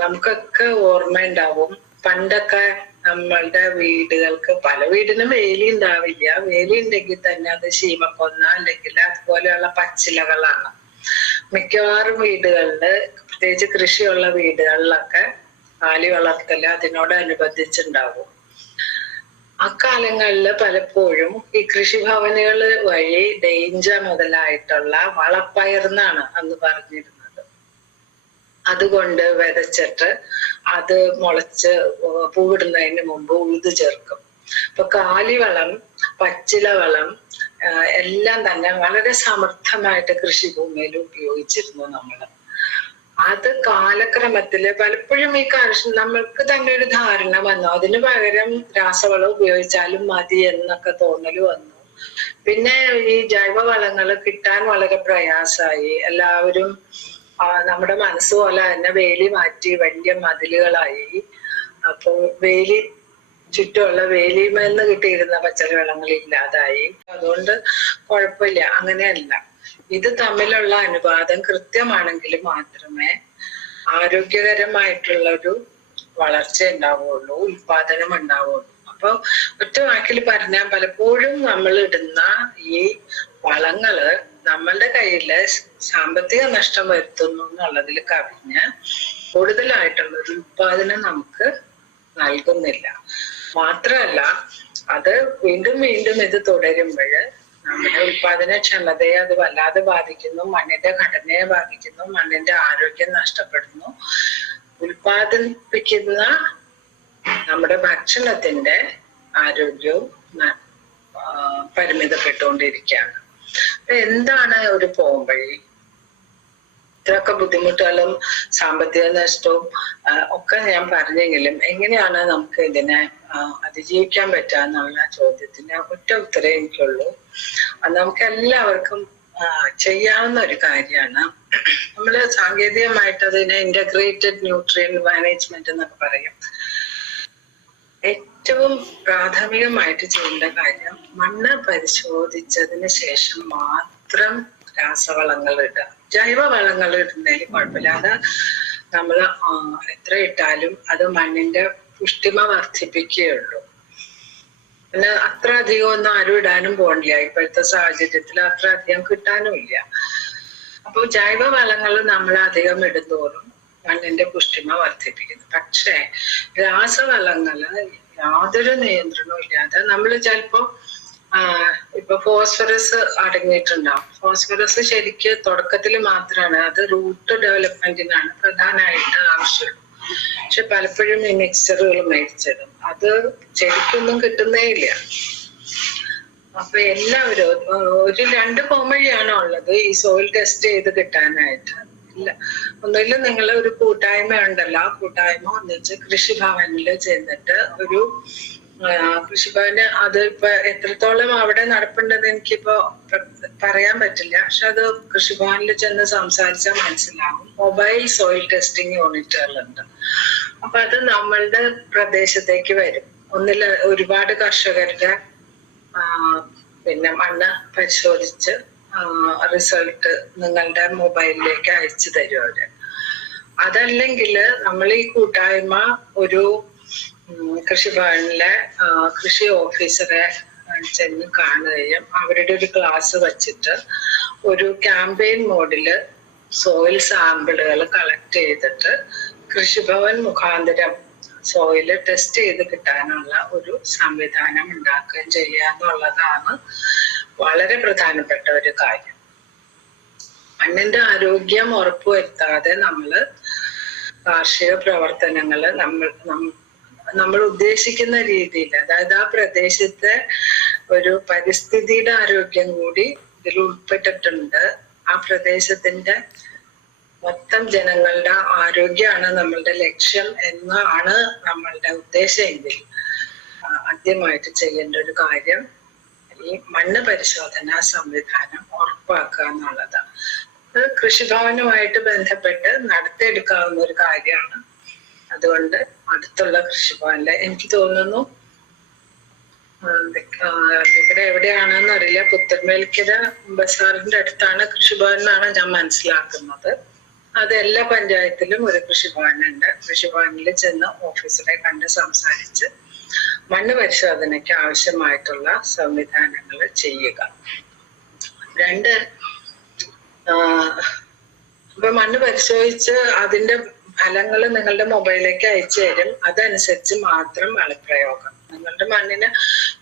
നമുക്കൊക്കെ ഓർമ്മയുണ്ടാവും, പണ്ടൊക്കെ നമ്മളുടെ വീടുകൾക്ക്, പല വീടിനും വേലി ഉണ്ടാവില്ല, വേലി ഉണ്ടെങ്കിൽ തന്നെ അത് ശീമക്കൊന്ന അല്ലെങ്കിൽ അതുപോലെയുള്ള പച്ചിലകളാണ്. മിക്കവാറും വീടുകളില്, പ്രത്യേകിച്ച് കൃഷിയുള്ള വീടുകളിലൊക്കെ കാലി വളർത്തല് അതിനോടനുബന്ധിച്ചുണ്ടാവും. അക്കാലങ്ങളില് പലപ്പോഴും ഈ കൃഷിഭവനുകൾ വഴി ഡേഞ്ച മുതലായിട്ടുള്ള വളപ്പയർന്നാണ് അന്ന് പറഞ്ഞിരുന്നത്. അതുകൊണ്ട് വിതച്ചിട്ട് അത് മുളച്ച് പൂവിടുന്നതിന് മുമ്പ് ഉഴുതു ചേർക്കും. ഇപ്പൊ കാലിവളം, പച്ചിലവളം എല്ലാം തന്നെ വളരെ സമർത്ഥമായിട്ട് കൃഷിഭൂമിയിൽ ഉപയോഗിച്ചിരുന്നു നമ്മള്. അത് കാലക്രമത്തില് പലപ്പോഴും ഈ നമ്മൾക്ക് തന്നെ ഒരു ധാരണ വന്നു, അതിന് പകരം രാസവളം ഉപയോഗിച്ചാലും മതി എന്നൊക്കെ തോന്നല് വന്നു. പിന്നെ ഈ ജൈവവളങ്ങൾ കിട്ടാൻ വളരെ പ്രയാസമായി. എല്ലാവരും നമ്മുടെ മനസ്സ് പോലെ തന്നെ വേലി മാറ്റി വലിയ മതിലുകളായി. അപ്പൊ വേലി ചുറ്റുമുള്ള വേലിമെന്ന് കിട്ടിയിരുന്ന പച്ചക്കറിവളങ്ങൾ ഇല്ലാതായി. അതുകൊണ്ട് കുഴപ്പമില്ല, അങ്ങനെയല്ല. ഇത് തമ്മിലുള്ള അനുപാതം കൃത്യമാണെങ്കിൽ മാത്രമേ ആരോഗ്യകരമായിട്ടുള്ള ഒരു വളർച്ച ഉണ്ടാവുള്ളൂ, ഉൽപാദനം ഉണ്ടാവുള്ളൂ. അപ്പൊ ഒറ്റ വാക്കിൽ പറഞ്ഞാൽ പലപ്പോഴും നമ്മൾ ഇടുന്ന ഈ വളങ്ങള് നമ്മളുടെ കയ്യില് സാമ്പത്തിക നഷ്ടം വരുത്തുന്നു എന്നുള്ളതിൽ കവിഞ്ഞ് കൂടുതലായിട്ടുള്ള ഒരു ഉൽപാദനം നമുക്ക് നൽകുന്നില്ല. മാത്രമല്ല, അത് വീണ്ടും വീണ്ടും ഇത് തുടരുമ്പോൾ നമ്മുടെ ഉൽപാദനക്ഷമതയെ അത് വല്ലാതെ ബാധിക്കുന്നു, മണ്ണിന്റെ ഘടനയെ ബാധിക്കുന്നു, മണ്ണിന്റെ ആരോഗ്യം നഷ്ടപ്പെടുന്നു. ഉൽപാദിപ്പിക്കുന്ന നമ്മുടെ ഭക്ഷണത്തിന്റെ ആരോഗ്യവും പരിമിതപ്പെട്ടുകൊണ്ടിരിക്കുകയാണ്. എന്താണ് ഒരു പോംവഴി? ഇത്രയൊക്കെ ബുദ്ധിമുട്ടുകളും സാമ്പത്തിക നഷ്ടവും ഒക്കെ ഞാൻ പറഞ്ഞെങ്കിലും എങ്ങനെയാണ് നമുക്ക് ഇതിനെ അതിജീവിക്കാൻ പറ്റുക എന്നുള്ള ചോദ്യത്തിന് ഒറ്റ ഉത്തരേ എനിക്കുള്ളൂ. അത് നമുക്ക് എല്ലാവർക്കും ചെയ്യാവുന്ന ഒരു കാര്യമാണ്. നമ്മള് സാങ്കേതികമായിട്ട് അതിനെ ഇന്റഗ്രേറ്റഡ് ന്യൂട്രിയൻ മാനേജ്മെന്റ് എന്നൊക്കെ പറയും. ഏറ്റവും പ്രാഥമികമായിട്ട് ചെയ്യേണ്ട കാര്യം മണ്ണ് പരിശോധിച്ചതിന് ശേഷം മാത്രം രാസവളങ്ങൾ ഇടുക. ജൈവവളങ്ങൾ ഇടുന്നതിൽ കുഴപ്പമില്ല, അത് നമ്മൾ എത്ര ഇട്ടാലും അത് മണ്ണിന്റെ പുഷ്ടിമ വർദ്ധിപ്പിക്കുകയുള്ളൂ. പിന്നെ അത്ര അധികം ഒന്നും ആരും ഇടാനും പോകണില്ല, ഇപ്പോഴത്തെ സാഹചര്യത്തിൽ അത്ര അധികം കിട്ടാനും ഇല്ല. അപ്പൊ ജൈവവളങ്ങൾ നമ്മൾ അധികം ഇടുന്തോറും മണ്ണിന്റെ പുഷ്ടിമ വർദ്ധിപ്പിക്കുന്നു. പക്ഷേ രാസവളങ്ങള് യാതൊരു നിയന്ത്രണവും ഇല്ലാതെ നമ്മൾ ചിലപ്പോ ഇപ്പൊ ഫോസ്ഫറസ് അടങ്ങിയിട്ടുണ്ടാവും. ഫോസ്ഫറസ് ശരിക്ക് തുടക്കത്തിൽ മാത്രമാണ്, അത് റൂട്ട് ഡെവലപ്മെന്റിനാണ് പ്രധാനമായിട്ട് ആവശ്യമുള്ളൂ. പക്ഷെ പലപ്പോഴും ഈ മിക്സറുകൾ മേടിച്ചിടും, അത് ശരിക്കൊന്നും കിട്ടുന്നേ ഇല്ല. അപ്പൊ എല്ലാവരും ഒരു 2 പോംവഴിയാണ് ഉള്ളത് ഈ സോയിൽ ടെസ്റ്റ് ചെയ്ത് കിട്ടാനായിട്ട്. ഇല്ല, ഒന്നുമില്ല, നിങ്ങൾ ഒരു കൂട്ടായ്മ ഉണ്ടല്ലോ, ആ കൂട്ടായ്മ ഒന്നിച്ച് കൃഷിഭവനിൽ ചെന്നിട്ട് ഒരു കൃഷിഭവന് അത് ഇപ്പൊ എത്രത്തോളം അവിടെ നടപ്പുണ്ടെന്ന് എനിക്കിപ്പോ പറയാൻ പറ്റില്ല, പക്ഷെ അത് കൃഷിഭവനിൽ ചെന്ന് സംസാരിച്ചാൽ മനസ്സിലാവും. മൊബൈൽ സോയിൽ ടെസ്റ്റിംഗ് യൂണിറ്റുകളുണ്ട്. അപ്പൊ അത് നമ്മളുടെ പ്രദേശത്തേക്ക് വരും. ഒരുപാട് കർഷകരുടെ പിന്നെ മണ്ണ് പരിശോധിച്ച് റിസൾട്ട് നിങ്ങളുടെ മൊബൈലിലേക്ക് അയച്ചു തരും അവര്. അതല്ലെങ്കിൽ നമ്മൾ ഈ കൂട്ടായ്മ ഒരു കൃഷിഭവനിലെ കൃഷി ഓഫീസറെ ചെന്ന് കാണുകയും അവരുടെ ഒരു ക്ലാസ് വച്ചിട്ട് ഒരു ക്യാമ്പയിൻ മോഡില് സോയിൽ സാമ്പിളുകൾ കളക്ട് ചെയ്തിട്ട് കൃഷിഭവൻ മുഖാന്തരം സോയില് ടെസ്റ്റ് ചെയ്ത് കിട്ടാനുള്ള ഒരു സംവിധാനം ഉണ്ടാക്കുകയും ചെയ്യുക എന്നുള്ളതാണ് വളരെ പ്രധാനപ്പെട്ട ഒരു കാര്യം. മണ്ണിന്റെ ആരോഗ്യം ഉറപ്പുവരുത്താതെ നമ്മള് കാർഷിക പ്രവർത്തനങ്ങള് നമ്മൾ ഉദ്ദേശിക്കുന്ന രീതിയിൽ, അതായത് ആ പ്രദേശത്തെ ഒരു പരിസ്ഥിതിയുടെ ആരോഗ്യം കൂടി ഇതിൽ ഉൾപ്പെട്ടിട്ടുണ്ട്. ആ പ്രദേശത്തിന്റെ മൊത്തം ജനങ്ങളുടെ ആരോഗ്യമാണ് നമ്മളുടെ ലക്ഷ്യം എന്നാണ് നമ്മളുടെ ഉദ്ദേശമെങ്കിൽ ആദ്യമായിട്ട് ചെയ്യേണ്ട ഒരു കാര്യം ഈ മണ്ണ് പരിശോധന സംവിധാനം ഉറപ്പാക്കുക എന്നുള്ളതാണ്. അത് കൃഷിഭവനുമായിട്ട് ബന്ധപ്പെട്ട് നടത്തിയെടുക്കാവുന്ന ഒരു കാര്യമാണ്. അതുകൊണ്ട് അടുത്തുള്ള കൃഷിഭവനിലെ എനിക്ക് തോന്നുന്നു ഇവിടെ എവിടെയാണെന്ന് അറിയില്ല, പുത്തൻമേൽക്കര ബസാറിന്റെ അടുത്താണ് കൃഷിഭവൻ എന്നാണ് ഞാൻ മനസ്സിലാക്കുന്നത്. അത് എല്ലാ പഞ്ചായത്തിലും ഒരു കൃഷിഭവനുണ്ട്. കൃഷിഭവനിൽ ചെന്ന് ഓഫീസറെ കണ്ട് സംസാരിച്ച് മണ്ണ് പരിശോധനയ്ക്ക് ആവശ്യമായിട്ടുള്ള സംവിധാനങ്ങൾ ചെയ്യുക. 2, ഇപ്പൊ മണ്ണ് പരിശോധിച്ച് അതിന്റെ ഫലങ്ങൾ നിങ്ങളുടെ മൊബൈലിലേക്ക് അയച്ചു തരും. അതനുസരിച്ച് മാത്രം വളപ്രയോഗം. നിങ്ങളുടെ മണ്ണിന്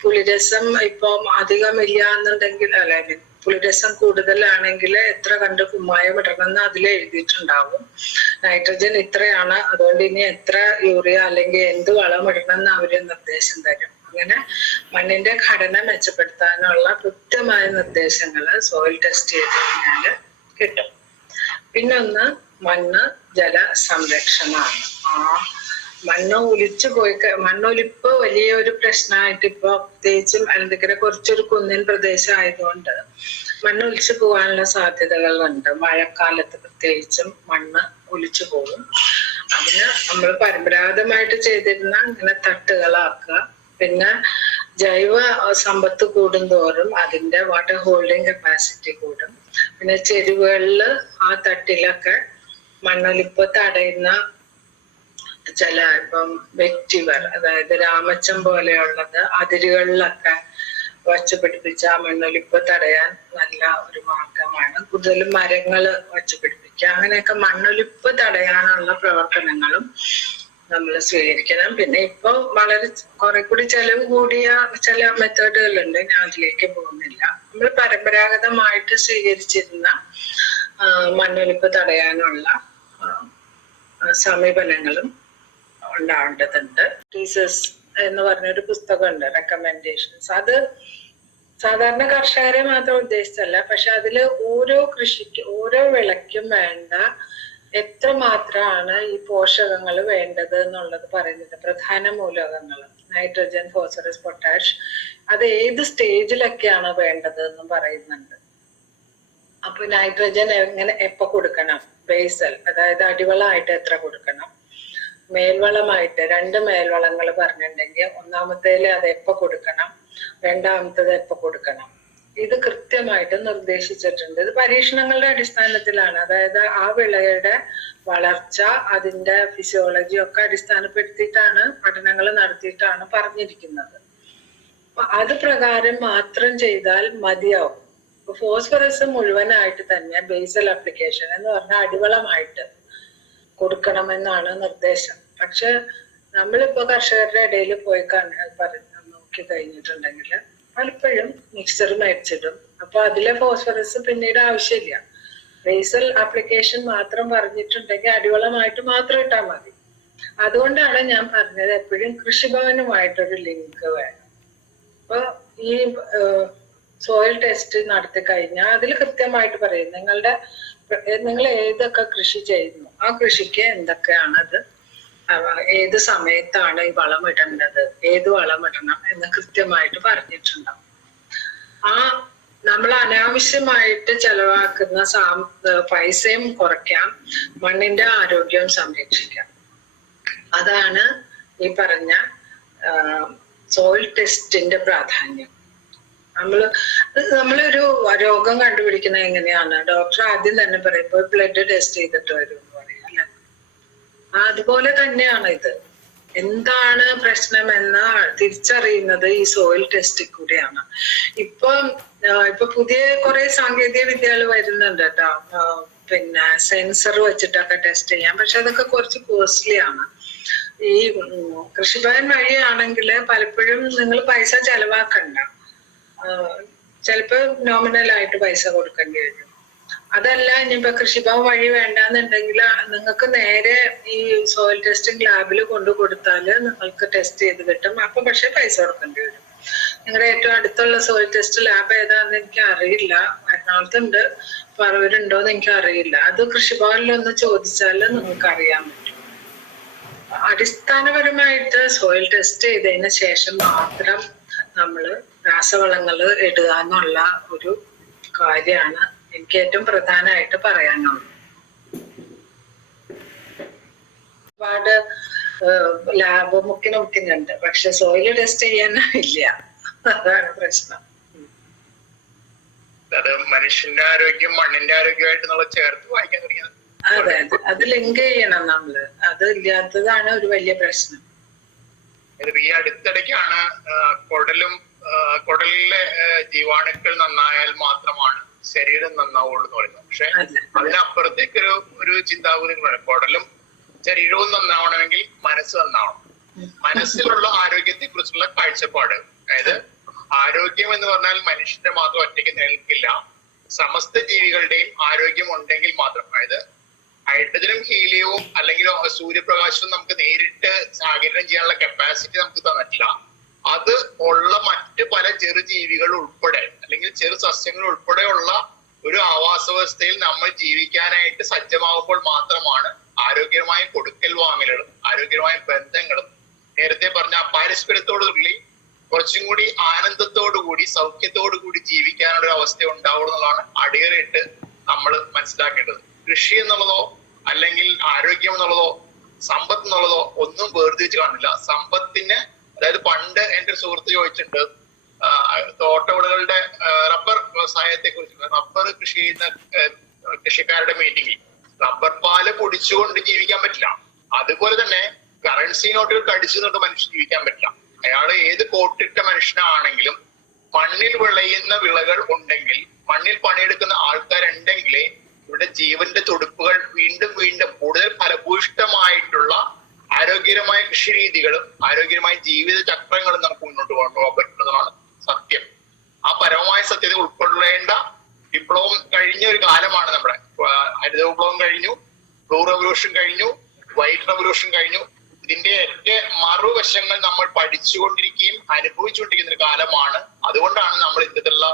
പുളിരസം ഇപ്പം അധികം ഇല്ല എന്നുണ്ടെങ്കിൽ, അല്ലെ പുളിരസം കൂടുതലാണെങ്കിൽ എത്ര കണ്ട് കുമ്മായം ഇടണം എന്ന് അതിൽ എഴുതിയിട്ടുണ്ടാവും. നൈട്രജൻ ഇത്രയാണ്, അതുകൊണ്ട് ഇനി എത്ര യൂറിയ അല്ലെങ്കിൽ എന്ത് വളം ഇടണം എന്ന് അവര് നിർദ്ദേശം തരും. അങ്ങനെ മണ്ണിന്റെ ഘടന മെച്ചപ്പെടുത്താനുള്ള കൃത്യമായ നിർദ്ദേശങ്ങള് സോയിൽ ടെസ്റ്റ് ചെയ്ത് കഴിഞ്ഞാല് കിട്ടും. പിന്നൊന്ന് മണ്ണ് ജല സംരക്ഷണമാണ്. മണ്ണൊലിപ്പ് വലിയൊരു പ്രശ്നമായിട്ട് ഇപ്പൊ പ്രത്യേകിച്ചും അനന്തകര കുറച്ചൊരു കുന്നിൻ പ്രദേശം ആയതുകൊണ്ട് മണ്ണൊലിച്ചു പോകാനുള്ള സാധ്യതകളുണ്ട്. മഴക്കാലത്ത് പ്രത്യേകിച്ചും മണ്ണ് ഒലിച്ചു പോകും. അതിന് നമ്മൾ പരമ്പരാഗതമായിട്ട് ചെയ്തിരുന്ന ഇങ്ങനെ തട്ടുകളാക്കുക. പിന്നെ ജൈവ സമ്പത്ത് കൂടുന്തോറും അതിന്റെ വാട്ടർ ഹോൾഡിങ് കപ്പാസിറ്റി കൂടും. പിന്നെ ചെരുവുകളില് ആ തട്ടിലൊക്കെ മണ്ണൊലിപ്പ് തടയുന്ന ചില ഇപ്പം വെറ്റിവർ, അതായത് രാമച്ചം പോലെയുള്ളത് അതിരുകളിലൊക്കെ വച്ചു പിടിപ്പിച്ച ആ മണ്ണൊലിപ്പ് തടയാൻ നല്ല ഒരു മാർഗമാണ്. കൂടുതലും മരങ്ങള് വച്ചു പിടിപ്പിക്കുക. അങ്ങനെയൊക്കെ മണ്ണൊലിപ്പ് തടയാനുള്ള പ്രവർത്തനങ്ങളും നമ്മൾ സ്വീകരിക്കണം. പിന്നെ ഇപ്പൊ വളരെ കുറെ കൂടി ചെലവ് കൂടിയ ചില മെത്തേഡുകളുണ്ട്, ഞാൻ അതിലേക്ക് പോകുന്നില്ല. നമ്മൾ പരമ്പരാഗതമായിട്ട് സ്വീകരിച്ചിരുന്ന മണ്ണൊലിപ്പ് തടയാനുള്ള സമീപനങ്ങളും ഉണ്ടാവേണ്ടതുണ്ട്. ടീസസ് എന്ന് പറഞ്ഞൊരു പുസ്തകമുണ്ട്, റെക്കമെൻഡേഷൻസ്. അത് സാധാരണ കർഷകരെ മാത്രം ഉദ്ദേശിച്ചല്ല, പക്ഷെ അതില് ഓരോ കൃഷിക്ക് ഓരോ വിളയ്ക്കും വേണ്ട എത്രമാത്രമാണ് ഈ പോഷകങ്ങൾ വേണ്ടത് എന്നുള്ളത് പറയുന്നുണ്ട്. പ്രധാന മൂലകങ്ങൾ നൈട്രജൻ, ഫോസ്ഫറസ്, പൊട്ടാഷ്, അത് ഏത് സ്റ്റേജിലൊക്കെയാണ് വേണ്ടത് എന്നും പറയുന്നുണ്ട്. അപ്പൊ നൈട്രജൻ എപ്പോ കൊടുക്കണം, ബേസൽ അതായത് അടിവളമായിട്ട് എത്ര കൊടുക്കണം, മേൽവളമായിട്ട് 2 മേൽവളങ്ങൾ പറഞ്ഞിട്ടുണ്ടെങ്കിൽ ഒന്നാമത്തേല് അത് എപ്പോ കൊടുക്കണം, രണ്ടാമത്തേത് എപ്പോ കൊടുക്കണം, ഇത് കൃത്യമായിട്ട് നിർദ്ദേശിച്ചിട്ടുണ്ട്. ഇത് പരീക്ഷണങ്ങളുടെ അടിസ്ഥാനത്തിലാണ്. അതായത് ആ വിളയുടെ വളർച്ച, അതിന്റെ ഫിസിയോളജി ഒക്കെ അടിസ്ഥാനപ്പെടുത്തിയിട്ടാണ് പഠനങ്ങൾ നടത്തിയിട്ടാണ് പറഞ്ഞിരിക്കുന്നത്. അത് പ്രകാരം മാത്രം ചെയ്താൽ മതിയാവും. ഫോസ്ഫറസ് മുഴുവനായിട്ട് തന്നെ ബേസൽ ആപ്ലിക്കേഷൻ എന്ന് പറഞ്ഞാൽ അടിവളമായിട്ട് കൊടുക്കണമെന്നാണ് നിർദ്ദേശം. പക്ഷെ നമ്മളിപ്പോ കർഷകരുടെ ഇടയിൽ പോയി നോക്കി കഴിഞ്ഞിട്ടുണ്ടെങ്കിൽ പലപ്പോഴും മിക്സർ മേടിച്ചിടും. അപ്പൊ അതിലെ ഫോസ്ഫറസ് പിന്നീട് ആവശ്യമില്ല. ബേസൽ ആപ്ലിക്കേഷൻ മാത്രം പറഞ്ഞിട്ടുണ്ടെങ്കിൽ അടിവളമായിട്ട് മാത്രം ഇട്ടാൽ മതി. അതുകൊണ്ടാണ് ഞാൻ പറഞ്ഞത് എപ്പോഴും കൃഷിഭവനുമായിട്ടൊരു ലിങ്ക് വേണം. അപ്പൊ ഈ സോയിൽ ടെസ്റ്റ് നടത്തി കഴിഞ്ഞാൽ അതിൽ കൃത്യമായിട്ട് പറയും നിങ്ങൾ ഏതൊക്കെ കൃഷി ചെയ്യുന്നു, ആ കൃഷിക്ക് എന്തൊക്കെയാണത്, ഏത് സമയത്താണ് ഈ വളം ഇടേണ്ടത്, ഏത് വളം ഇടണം എന്ന് കൃത്യമായിട്ട് പറഞ്ഞിട്ടുണ്ടാവും. നമ്മൾ അനാവശ്യമായിട്ട് ചെലവാക്കുന്ന പൈസയും കുറയ്ക്കാം, മണ്ണിന്റെ ആരോഗ്യവും സംരക്ഷിക്കാം. അതാണ് ഈ പറഞ്ഞ സോയിൽ ടെസ്റ്റിന്റെ പ്രാധാന്യം. നമ്മളൊരു രോഗം കണ്ടുപിടിക്കുന്നത് എങ്ങനെയാണ്? ഡോക്ടർ ആദ്യം തന്നെ പറയുമ്പോൾ ബ്ലഡ് ടെസ്റ്റ് ചെയ്തിട്ട് വരും എന്ന് പറയും, അല്ലെ? അതുപോലെ തന്നെയാണ് ഇത്. എന്താണ് പ്രശ്നമെന്ന് തിരിച്ചറിയുന്നത് ഈ സോയിൽ ടെസ്റ്റിൽ കൂടിയാണ്. ഇപ്പൊ പുതിയ കുറെ സാങ്കേതിക വിദ്യകൾ വരുന്നുണ്ട് കേട്ടോ. പിന്നെ സെൻസർ വെച്ചിട്ടൊക്കെ ടെസ്റ്റ് ചെയ്യാം. പക്ഷെ അതൊക്കെ കുറച്ച് കോസ്റ്റ്ലി ആണ്. ഈ കൃഷിഭവൻ വഴിയാണെങ്കിൽ പലപ്പോഴും നിങ്ങൾ പൈസ ചെലവാക്കണ്ട. ചിലപ്പോ നോമിനൽ ആയിട്ട് പൈസ കൊടുക്കേണ്ടി വരും. അതല്ല, ഇനിയിപ്പോ കൃഷിഭവൻ വഴി വേണ്ടാന്നുണ്ടെങ്കിൽ നിങ്ങൾക്ക് നേരെ ഈ സോയിൽ ടെസ്റ്റിംഗ് ലാബിൽ കൊണ്ടു കൊടുത്താല് നിങ്ങൾക്ക് ടെസ്റ്റ് ചെയ്ത് കിട്ടും. അപ്പൊ പക്ഷെ പൈസ കൊടുക്കേണ്ടി വരും. നിങ്ങളുടെ ഏറ്റവും അടുത്തുള്ള സോയിൽ ടെസ്റ്റ് ലാബ് ഏതാന്ന് എനിക്ക് അറിയില്ല. എറണാകുളത്തുണ്ട്, പറവൂരുണ്ടോന്ന് എനിക്ക് അറിയില്ല. അത് കൃഷിഭവനിലൊന്ന് ചോദിച്ചാല് നിങ്ങൾക്ക് അറിയാൻ പറ്റും. അടിസ്ഥാനപരമായിട്ട് സോയിൽ ടെസ്റ്റ് ചെയ്തതിന് ശേഷം മാത്രം നമ്മള് രാസവളങ്ങൾ ഇടുക എന്നുള്ള ഒരു കാര്യമാണ് എനിക്ക് ഏറ്റവും പ്രധാനമായിട്ട് പറയാനുള്ളത്. ഒരുപാട് ലാബ് മുക്കിനുണ്ട്, പക്ഷെ സോയിൽ ടെസ്റ്റ് ചെയ്യാനില്ല. അതാണ് പ്രശ്നം. അത് മനുഷ്യന്റെ ആരോഗ്യം മണ്ണിന്റെ ആരോഗ്യമായിട്ട് നമ്മൾ ചേർത്ത് വായിക്കാൻ തുടങ്ങിയത്. അതെ അതെ, അത് ലിങ്ക് ചെയ്യണം നമ്മള്. അത് ഇല്ലാത്തതാണ് ഒരു വലിയ പ്രശ്നം. ഈ അടുത്തിടയ്ക്കാണ് കുടലിലെ ജീവാണുക്കൾ നന്നായാൽ മാത്രമാണ് ശരീരം നന്നാവുള്ളൂ എന്ന് പറയുന്നത്. പക്ഷെ അതിനപ്പുറത്തേക്ക് ഒരു ചിന്താഗതി പറയും, കുടലും ശരീരവും നന്നാവണമെങ്കിൽ മനസ്സ് നന്നാവണം. മനസ്സിലുള്ള ആരോഗ്യത്തെ കുറിച്ചുള്ള കാഴ്ചപ്പാട്, അതായത് ആരോഗ്യം എന്ന് പറഞ്ഞാൽ മനുഷ്യന്റെ മാത്രം ഒറ്റയ്ക്ക് നിലനിൽക്കില്ല, സമസ്ത ജീവികളുടെയും ആരോഗ്യം ഉണ്ടെങ്കിൽ മാത്രം. അതായത് ഹൈഡ്രജനും ഹീലിയവും അല്ലെങ്കിൽ സൂര്യപ്രകാശവും നമുക്ക് നേരിട്ട് ആഗിരണം ചെയ്യാനുള്ള കപ്പാസിറ്റി നമുക്ക് തന്നിട്ടില്ല. അത് ഉള്ള മറ്റ് പല ചെറു ജീവികൾ ഉൾപ്പെടെ അല്ലെങ്കിൽ ചെറു സസ്യങ്ങൾ ഉൾപ്പെടെയുള്ള ഒരു ആവാസ വ്യവസ്ഥയിൽ നമ്മൾ ജീവിക്കാനായിട്ട് സജ്ജമാകുമ്പോൾ മാത്രമാണ് ആരോഗ്യമായ കൊടുക്കൽ വാങ്ങലുകളും ആരോഗ്യമായ ബന്ധങ്ങളും നേരത്തെ പറഞ്ഞ പാരസ്പര്യത്തോടുകൂടി കുറച്ചും കൂടി ആനന്ദത്തോടുകൂടി സൗഖ്യത്തോടുകൂടി ജീവിക്കാനുള്ള ഒരു അവസ്ഥ ഉണ്ടാവുള്ളൂ എന്നുള്ളതാണ് അടിയറയിട്ട് നമ്മൾ മനസ്സിലാക്കേണ്ടത്. കൃഷി എന്നുള്ളതോ അല്ലെങ്കിൽ ആരോഗ്യം എന്നുള്ളതോ സമ്പത്ത് എന്നുള്ളതോ ഒന്നും വേർതിരിച്ച് കാണില്ല. സമ്പത്തിന്, അതായത് പണ്ട് എൻ്റെ ഒരു സുഹൃത്ത് ചോദിച്ചിട്ടുണ്ട് തോട്ടവിളകളുടെ റബ്ബർ വ്യവസായത്തെ കുറിച്ച്, റബ്ബർ കൃഷി ചെയ്യുന്ന കൃഷിക്കാരുടെ മീറ്റിംഗിൽ റബ്ബർ പാല് പൊടിച്ചുകൊണ്ട് ജീവിക്കാൻ പറ്റില്ല. അതുപോലെ തന്നെ കറൻസി നോട്ടുകൾ കടിച്ചുകൊണ്ട് മനുഷ്യൻ ജീവിക്കാൻ പറ്റില്ല. അയാൾ ഏത് കോട്ടിട്ട മനുഷ്യനാണെങ്കിലും മണ്ണിൽ വിളയുന്ന വിളകൾ ഉണ്ടെങ്കിൽ, മണ്ണിൽ പണിയെടുക്കുന്ന ആൾക്കാരുണ്ടെങ്കിലേ ഇവിടെ ജീവന്റെ തുടുപ്പുകൾ വീണ്ടും വീണ്ടും കൂടുതൽ ഫലഭൂയിഷ്ടമായിട്ടുള്ള ആരോഗ്യകരമായ കൃഷി രീതികളും ആരോഗ്യകരമായ ജീവിത ചക്രങ്ങളും നമുക്ക് മുന്നോട്ട് കൊണ്ടുപോകാൻ പറ്റുന്നതാണ് സത്യം. ആ പരമമായ സത്യത ഉൾക്കൊള്ളേണ്ട വിപ്ലവം കഴിഞ്ഞ ഒരു കാലമാണ് നമ്മുടെ. ഹരിത വിപ്ലവം കഴിഞ്ഞു, ബ്ലൂ റെവല്യൂഷൻ കഴിഞ്ഞു, വൈറ്റ് റെവല്യൂഷൻ കഴിഞ്ഞു. ഇതിന്റെ ഒക്കെ മറുവശങ്ങൾ നമ്മൾ പഠിച്ചുകൊണ്ടിരിക്കുകയും അനുഭവിച്ചുകൊണ്ടിരിക്കുന്ന ഒരു കാലമാണ്. അതുകൊണ്ടാണ് നമ്മൾ ഇത്തരത്തിലുള്ള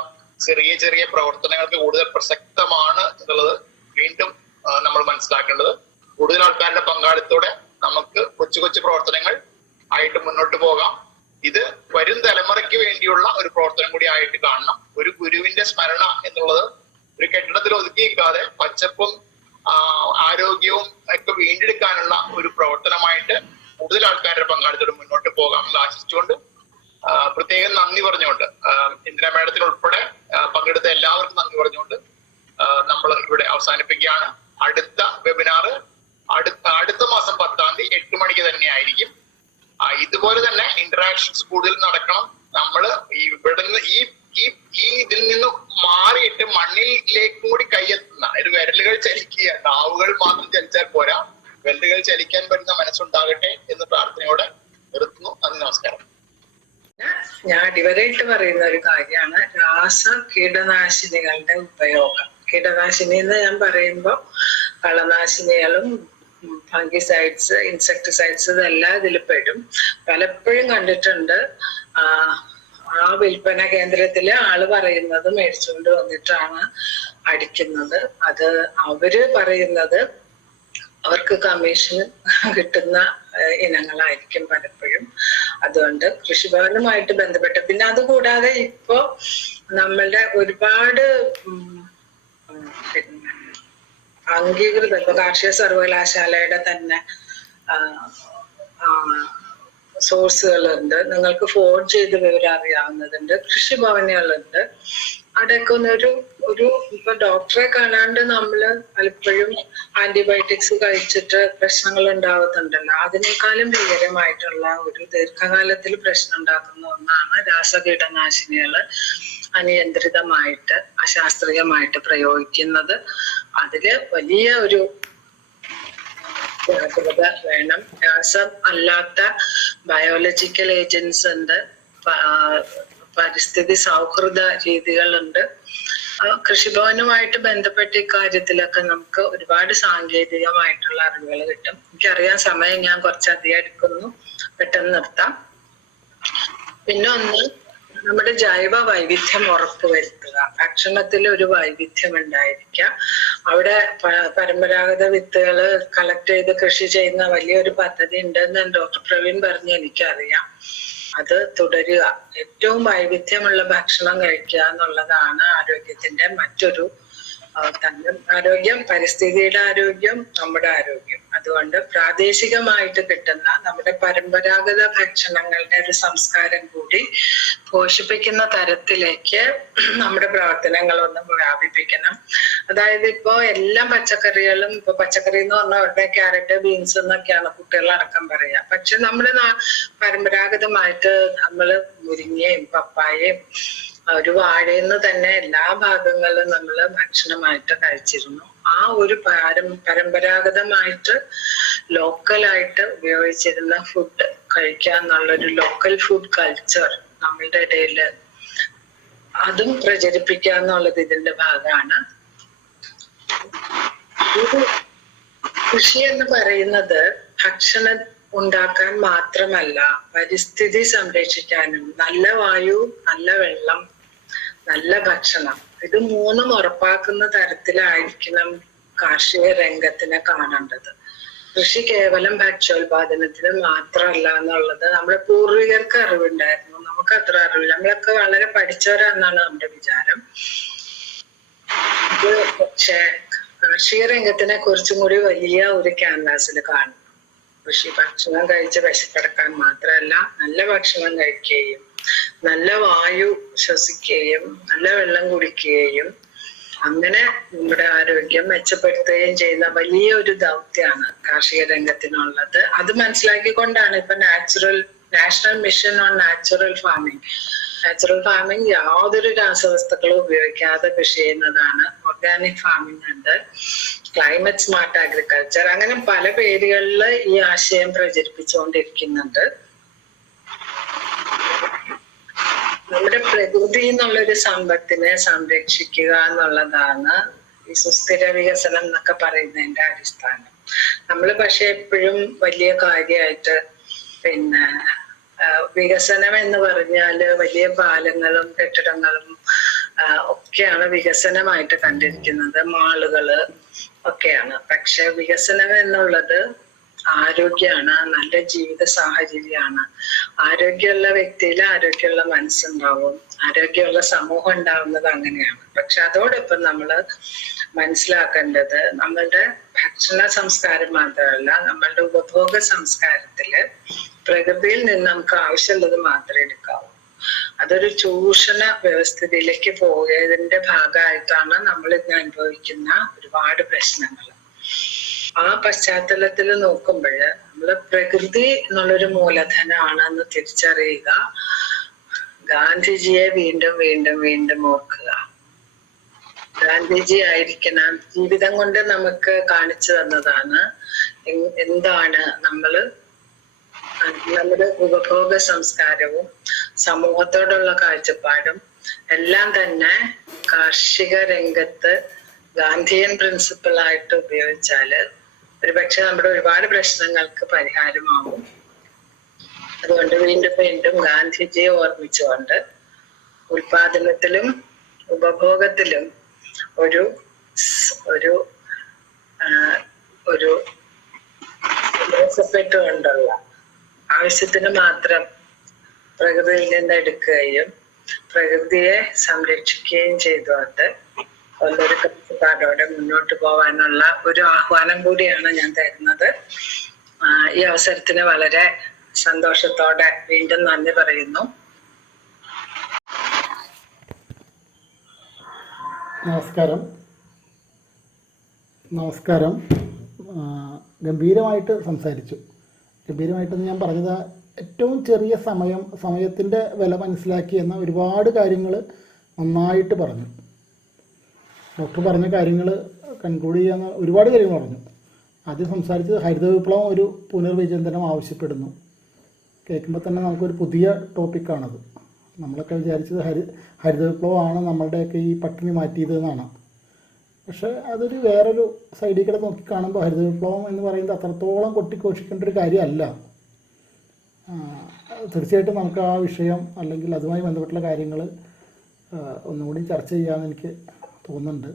ചെറിയ ചെറിയ പ്രവർത്തനങ്ങൾക്ക് കൂടുതൽ പ്രസക്തമാണ് എന്നുള്ളത് വീണ്ടും നമ്മൾ മനസ്സിലാക്കേണ്ടത്. കൂടുതൽ ആൾക്കാരുടെ പങ്കാളിത്തത്തോടെ നമുക്ക് കൊച്ചു കൊച്ചു പ്രവർത്തനങ്ങൾ ആയിട്ട് മുന്നോട്ട് പോകാം. ഇത് വരും തലമുറയ്ക്ക് വേണ്ടിയുള്ള ഒരു പ്രവർത്തനം കൂടി ആയിട്ട് കാണണം. ഒരു ഗുരുവിന്റെ സ്മരണ എന്നുള്ളത് ഒരു കെട്ടിടത്തിൽ ഒതുക്കിയിരിക്കാതെ പച്ചപ്പും ആരോഗ്യവും ഒക്കെ വീണ്ടെടുക്കാനുള്ള ഒരു പ്രവർത്തനമായിട്ട് കൂടുതൽ ആൾക്കാരുടെ പങ്കാളിത്തത്തോടെ മുന്നോട്ട് പോകാമെന്ന് ആശിച്ചുകൊണ്ട് പ്രത്യേകം നന്ദി പറഞ്ഞുകൊണ്ട് ഇന്ദിരാ മാഡത്തിന് ഉൾപ്പെടെ പങ്കെടുത്ത എല്ലാവർക്കും നന്ദി പറഞ്ഞുകൊണ്ട് നമ്മൾ ഇവിടെ അവസാനിപ്പിക്കുകയാണ്. അടുത്ത വെബിനാർ അടുത്ത മാസം 10-ാം തീയതി 8 മണിക്ക് തന്നെ ആയിരിക്കും. ഇതുപോലെ തന്നെ ഇന്ററാക്ഷൻസ് കൂടുതൽ നടക്കണം. നമ്മൾ ഇവിടുന്ന് ഈ ഇതിൽ നിന്ന് മാറിയിട്ട് മണ്ണിലേക്കും കൂടി കൈയെത്തുന്ന ഒരു വിരലുകൾ ചലിക്കുക, നാവുകൾ മാത്രം ചലിച്ചാൽ പോരാ, വിരലുകൾ ചലിക്കാൻ പറ്റുന്ന മനസ്സുണ്ടാകട്ടെ എന്ന് പ്രാർത്ഥനയോടെ നിർത്തുന്നു. നന്ദി, നമസ്കാരം. ഞാൻ അടിവരയിട്ട് പറയുന്ന ഒരു കാര്യമാണ് കീടനാശിനികളുടെ ഉപയോഗം. കീടനാശിനി എന്ന് ഞാൻ പറയുമ്പോൾ കളനാശിനികളും ഫംഗിസൈഡ്സ്, ഇൻസെക്ടിസൈഡ്സ് ഇതെല്ലാം ഇതിൽ പെടും. പലപ്പോഴും കണ്ടിട്ടുണ്ട് ആ വിൽപ്പന കേന്ദ്രത്തില് ആള് പറയുന്നത് മേടിച്ചുകൊണ്ട് വന്നിട്ടാണ് അടിക്കുന്നത്. അത് അവര് പറയുന്നത് അവർക്ക് കമ്മീഷൻ കിട്ടുന്ന ഇനങ്ങളായിരിക്കും പലപ്പോഴും. അതുകൊണ്ട് കൃഷിഭവനുമായിട്ട് ബന്ധപ്പെട്ട്, പിന്നെ അതുകൂടാതെ ഇപ്പോ നമ്മളുടെ ഒരുപാട് അംഗീകൃത, ഇപ്പൊ കാർഷിക സർവകലാശാലയുടെ തന്നെ സോഴ്സുകളുണ്ട്. നിങ്ങൾക്ക് ഫോൺ ചെയ്ത് വിവരം അറിയാവുന്നതുണ്ട്. കൃഷിഭവനുകളുണ്ട്. അവിടെയൊക്കെ ഒരു ഇപ്പൊ ഡോക്ടറെ കാണാണ്ട് നമ്മള് പലപ്പോഴും ആന്റിബയോട്ടിക്സ് കഴിച്ചിട്ട് പ്രശ്നങ്ങൾ ഉണ്ടാവുന്നുണ്ടല്ലോ. അതിനേക്കാളും ഭീകരമായിട്ടുള്ള ഒരു ദീർഘകാലത്തിൽ പ്രശ്നം ഉണ്ടാക്കുന്ന ഒന്നാണ് രാസകീടനാശിനികള് അനിയന്ത്രിതമായിട്ട് അശാസ്ത്രീയമായിട്ട് പ്രയോഗിക്കുന്നത്. അതില് വലിയ ഒരു ജാഗ്രത വേണം. രാസം അല്ലാത്ത ബയോളജിക്കൽ ഏജൻസ് ഉണ്ട്, പരിസ്ഥിതി സൗഹൃദ രീതികളുണ്ട്. കൃഷിഭവനുമായിട്ട് ബന്ധപ്പെട്ട ഇക്കാര്യത്തിലൊക്കെ നമുക്ക് ഒരുപാട് സാങ്കേതികമായിട്ടുള്ള അറിവുകൾ കിട്ടും. എനിക്കറിയാൻ സമയം ഞാൻ കുറച്ചധികം എടുക്കുന്നു, പെട്ടെന്ന് നിർത്താം. പിന്നെ ഒന്ന്, നമ്മുടെ ജൈവ വൈവിധ്യം ഉറപ്പുവരുത്തുക. ഭക്ഷണത്തിൽ ഒരു വൈവിധ്യം ഉണ്ടായിരിക്കുക. അവിടെ പരമ്പരാഗത വിത്തുകള് കളക്ട് ചെയ്ത് കൃഷി ചെയ്യുന്ന വലിയൊരു പദ്ധതി ഉണ്ടെന്ന് ഡോക്ടർ പ്രവീൺ പറഞ്ഞ് എനിക്കറിയാം. അത് തുടരുക. ഏറ്റവും വൈവിധ്യമുള്ള ഭക്ഷണം കഴിക്കുക എന്നുള്ളതാണ് ആരോഗ്യത്തിന്റെ മറ്റൊരു ആരോഗ്യം, പരിസ്ഥിതിയുടെ ആരോഗ്യം, നമ്മുടെ ആരോഗ്യം. അതുകൊണ്ട് പ്രാദേശികമായിട്ട് കിട്ടുന്ന നമ്മുടെ പരമ്പരാഗത ഭക്ഷണങ്ങളുടെ ഒരു സംസ്കാരം കൂടി പോഷിപ്പിക്കുന്ന തരത്തിലേക്ക് നമ്മുടെ പ്രവർത്തനങ്ങളൊന്ന് വ്യാപിപ്പിക്കണം. അതായത് ഇപ്പോ എല്ലാ പച്ചക്കറികളും, ഇപ്പൊ പച്ചക്കറി എന്ന് പറഞ്ഞാൽ ഉടനെ ക്യാരറ്റ്, ബീൻസ് എന്നൊക്കെയാണ് കുട്ടികളടക്കം പറയുക. പക്ഷെ നമ്മുടെ പരമ്പരാഗതമായിട്ട് നമ്മള് മുരിങ്ങയും പപ്പായയും ഒരു വാഴയെന്ന് തന്നെ എല്ലാ ഭാഗങ്ങളിലും നമ്മൾ ഭക്ഷണമായിട്ട് കഴിച്ചിരുന്നു. ആ ഒരു പരമ്പരാഗതമായിട്ട് ലോക്കലായിട്ട് ഉപയോഗിച്ചിരുന്ന ഫുഡ് കഴിക്കുക എന്നുള്ളൊരു ലോക്കൽ ഫുഡ് കൾച്ചർ നമ്മളുടെ ഇടയിൽ അതും പ്രചരിപ്പിക്കുക എന്നുള്ളത് ഇതിന്റെ ഭാഗമാണ്. കൃഷി എന്ന് പറയുന്നത് ഭക്ഷണം ഉണ്ടാക്കാൻ മാത്രമല്ല, പരിസ്ഥിതി സംരക്ഷിക്കാനും, നല്ല വായു, നല്ല വെള്ളം, നല്ല ഭക്ഷണം, ഇത് മൂന്നും ഉറപ്പാക്കുന്ന തരത്തിലായിരിക്കണം കാർഷിക രംഗത്തിനെ കാണേണ്ടത്. കൃഷി കേവലം ഭക്ഷ്യോൽപാദനത്തിന് മാത്രമല്ല എന്നുള്ളത് നമ്മുടെ പൂർവികർക്ക് അറിവുണ്ടായിരുന്നു, നമുക്ക് അത്ര അറിവില്ല. നമ്മളൊക്കെ വളരെ പഠിച്ചവരാണെന്നാണ് നമ്മുടെ വിചാരം. ഇത് പക്ഷെ കാർഷിക രംഗത്തിനെ കുറിച്ചും കൂടി വലിയ ഒരു ക്യാൻവാസിൽ കാണും. കൃഷി ഭക്ഷണം കഴിച്ച് വിശപ്പടക്കാൻ മാത്രമല്ല, നല്ല ഭക്ഷണം കഴിക്കുകയും നല്ല വായു ശ്വസിക്കുകയും നല്ല വെള്ളം കുടിക്കുകയും അങ്ങനെ നമ്മുടെ ആരോഗ്യം മെച്ചപ്പെടുത്തുകയും ചെയ്യുന്ന വലിയൊരു ദൗത്യമാണ് കാർഷിക രംഗത്തിനുള്ളത്. അത് മനസ്സിലാക്കിക്കൊണ്ടാണ് ഇപ്പൊ national mission on natural farming യാതൊരു രാസവസ്തുക്കളും ഉപയോഗിക്കാതെ കൃഷി ചെയ്യുന്നതാണ്. ഓർഗാനിക് ഫാമിംഗ് ഉണ്ട്, ക്ലൈമറ്റ് സ്മാർട്ട് അഗ്രികൾച്ചർ, അങ്ങനെ പല പേരുകളിൽ ഈ ആശയം പ്രചരിപ്പിച്ചുകൊണ്ടിരിക്കുന്നുണ്ട്. നമ്മുടെ പ്രകൃതി എന്നുള്ളൊരു സമ്പത്തിനെ സംരക്ഷിക്കുക എന്നുള്ളതാണ് ഈ സുസ്ഥിര വികസനം എന്നൊക്കെ പറയുന്നതിന്റെ അടിസ്ഥാനം. നമ്മൾ പക്ഷെ എപ്പോഴും വലിയ കാര്യമായിട്ട് പിന്നെ വികസനം എന്ന് പറഞ്ഞാല് വലിയ പാലങ്ങളും കെട്ടിടങ്ങളും ഒക്കെയാണ് വികസനമായിട്ട് കണ്ടിരിക്കുന്നത്, മാളുകള് ഒക്കെയാണ്. പക്ഷെ വികസനം എന്നുള്ളത് ആരോഗ്യമാണ്, നല്ല ജീവിത സാഹചര്യമാണ്. ആരോഗ്യമുള്ള വ്യക്തിയിൽ ആരോഗ്യമുള്ള മനസ്സുണ്ടാവും, ആരോഗ്യമുള്ള സമൂഹം ഉണ്ടാവുന്നത് അങ്ങനെയാണ്. പക്ഷെ അതോടൊപ്പം നമ്മള് മനസ്സിലാക്കേണ്ടത് നമ്മളുടെ ഭക്ഷണ സംസ്കാരം മാത്രമല്ല, നമ്മളുടെ ഉപഭോഗ സംസ്കാരത്തില് പ്രകൃതിയിൽ നിന്ന് നമുക്ക് ആവശ്യമുള്ളത് മാത്രമേ എടുക്കാവൂ. അതൊരു ചൂഷണ വ്യവസ്ഥിതിയിലേക്ക് പോയതിന്റെ ഭാഗമായിട്ടാണ് നമ്മൾ ഇന്ന് അനുഭവിക്കുന്ന ഒരുപാട് പ്രശ്നങ്ങൾ. ആ പശ്ചാത്തലത്തിൽ നോക്കുമ്പോൾ നമ്മള് പ്രകൃതി എന്നുള്ളൊരു മൂലധനമാണെന്ന് തിരിച്ചറിയുക, ഗാന്ധിജിയെ വീണ്ടും വീണ്ടും വീണ്ടും ഓർക്കുക. ഗാന്ധിജി ആയിരിക്കണം ജീവിതം കൊണ്ട് നമുക്ക് കാണിച്ചു തന്നതാണ് എന്താണ് നമ്മുടെ ഉപഭോഗ സംസ്കാരവും സമൂഹത്തോടുള്ള കാഴ്ചപ്പാടും എല്ലാം തന്നെ കാർഷിക രംഗത്ത് ഗാന്ധിയൻ പ്രിൻസിപ്പിളായിട്ട് ഉപയോഗിച്ചാല് ഒരുപക്ഷെ നമ്മുടെ ഒരുപാട് പ്രശ്നങ്ങൾക്ക് പരിഹാരമാവും. അതുകൊണ്ട് വീണ്ടും വീണ്ടും ഗാന്ധിജിയെ ഓർമ്മിച്ചുകൊണ്ട് ഉൽപാദനത്തിലും ഉപഭോഗത്തിലും ഒരു മെച്ചപ്പെട്ടുകൊണ്ടുള്ള ആവശ്യത്തിന് മാത്രം പ്രകൃതിയിൽ നിന്ന് എടുക്കുകയും പ്രകൃതിയെ സംരക്ഷിക്കുകയും ചെയ്തുകൊണ്ട് ഉള്ളൊരു കാഴ്ചപ്പാടോടെ മുന്നോട്ട് പോകാനുള്ള ഒരു ആഹ്വാനം കൂടിയാണ് ഞാൻ തരുന്നത്. ഈ അവസരത്തിന് വളരെ സന്തോഷത്തോടെ വീണ്ടും നന്ദി പറയുന്നു. നമസ്കാരം. നമസ്കാരം. ഗംഭീരമായിട്ട് സംസാരിച്ചു. ഗംഭീരമായിട്ടെന്ന് ഞാൻ പറഞ്ഞത് ഏറ്റവും ചെറിയ സമയത്തിൻ്റെ വില മനസ്സിലാക്കി എന്ന ഒരുപാട് കാര്യങ്ങൾ നന്നായിട്ട് പറഞ്ഞു. ഡോക്ടർ പറഞ്ഞ കാര്യങ്ങൾ കൺക്ലൂഡ് ചെയ്യാൻ ഒരുപാട് കാര്യങ്ങൾ പറഞ്ഞു. ആദ്യം സംസാരിച്ചത് ഹരിത വിപ്ലവം ഒരു പുനർവിചിന്തനം ആവശ്യപ്പെടുന്നു. കേൾക്കുമ്പോൾ തന്നെ നമുക്കൊരു പുതിയ ടോപ്പിക്കാണത്. നമ്മളൊക്കെ വിചാരിച്ചത് ഹരിത വിപ്ലവമാണ് നമ്മളുടെയൊക്കെ ഈ പട്ടിണി മാറ്റിയതെന്നാണ്. പക്ഷേ അതൊരു വേറൊരു സൈഡിൽ കൂടെ നോക്കി കാണുമ്പോൾ ഹരിത വിപ്ലവം എന്ന് പറയുന്നത് അത്രത്തോളം കൊട്ടിഘോഷിക്കേണ്ട ഒരു കാര്യമല്ല. തീർച്ചയായിട്ടും നമുക്ക് ആ വിഷയം അല്ലെങ്കിൽ അതുമായി ബന്ധപ്പെട്ടുള്ള കാര്യങ്ങൾ ഒന്നുകൂടി ചർച്ച ചെയ്യാമെന്ന് എനിക്ക് തോന്നുന്നുണ്ട്.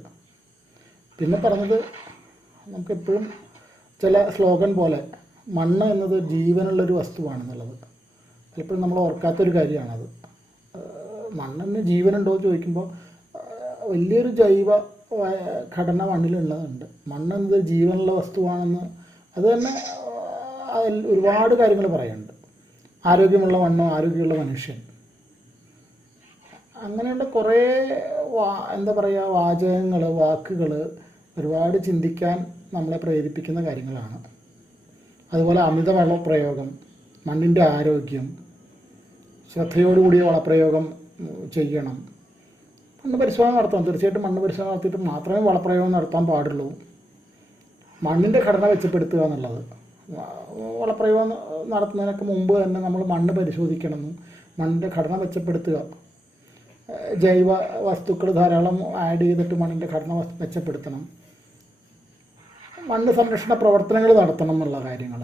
പിന്നെ പറഞ്ഞത് നമുക്കെപ്പോഴും ചില സ്ലോഗൻ പോലെ മണ്ണ് എന്നത് ജീവനുള്ളൊരു വസ്തുവാണെന്നുള്ളത് പലപ്പോഴും നമ്മൾ ഓർക്കാത്തൊരു കാര്യമാണത്. മണ്ണിന് ജീവനുണ്ടോ എന്ന് ചോദിക്കുമ്പോൾ വലിയൊരു ജൈവ ഘടന മണ്ണിലുള്ളതുണ്ട്. മണ്ണ് എന്നത് ജീവനുള്ള വസ്തുവാണെന്ന് അത് തന്നെ ഒരുപാട് കാര്യങ്ങൾ പറയാനുണ്ട്. ആരോഗ്യമുള്ള മണ്ണോ ആരോഗ്യമുള്ള മനുഷ്യൻ, അങ്ങനെയുള്ള കുറേ എന്താ പറയുക വാചകങ്ങൾ, വാക്കുകൾ ഒരുപാട് ചിന്തിക്കാൻ നമ്മളെ പ്രേരിപ്പിക്കുന്ന കാര്യങ്ങളാണ്. അതുപോലെ അമിത വളപ്രയോഗം, മണ്ണിൻ്റെ ആരോഗ്യം, ശ്രദ്ധയോടുകൂടിയ വളപ്രയോഗം ചെയ്യണം. മണ്ണ് പരിശോധന നടത്തണം. തീർച്ചയായിട്ടും മണ്ണ് പരിശോധന നടത്തിയിട്ട് മാത്രമേ വളപ്രയോഗം നടത്താൻ പാടുള്ളൂ. മണ്ണിൻ്റെ ഘടന മെച്ചപ്പെടുത്തുക എന്നുള്ളത്, വളപ്രയോഗം നടത്തുന്നതിനൊക്കെ മുമ്പ് തന്നെ നമ്മൾ മണ്ണ് പരിശോധിക്കണം, മണ്ണിൻ്റെ ഘടന മെച്ചപ്പെടുത്തുക, ജൈവ വസ്തുക്കൾ ധാരാളം ആഡ് ചെയ്തിട്ട് മണ്ണിൻ്റെ ഘടന മെച്ചപ്പെടുത്തണം, മണ്ണ് സംരക്ഷണ പ്രവർത്തനങ്ങൾ നടത്തണം എന്നുള്ള കാര്യങ്ങൾ.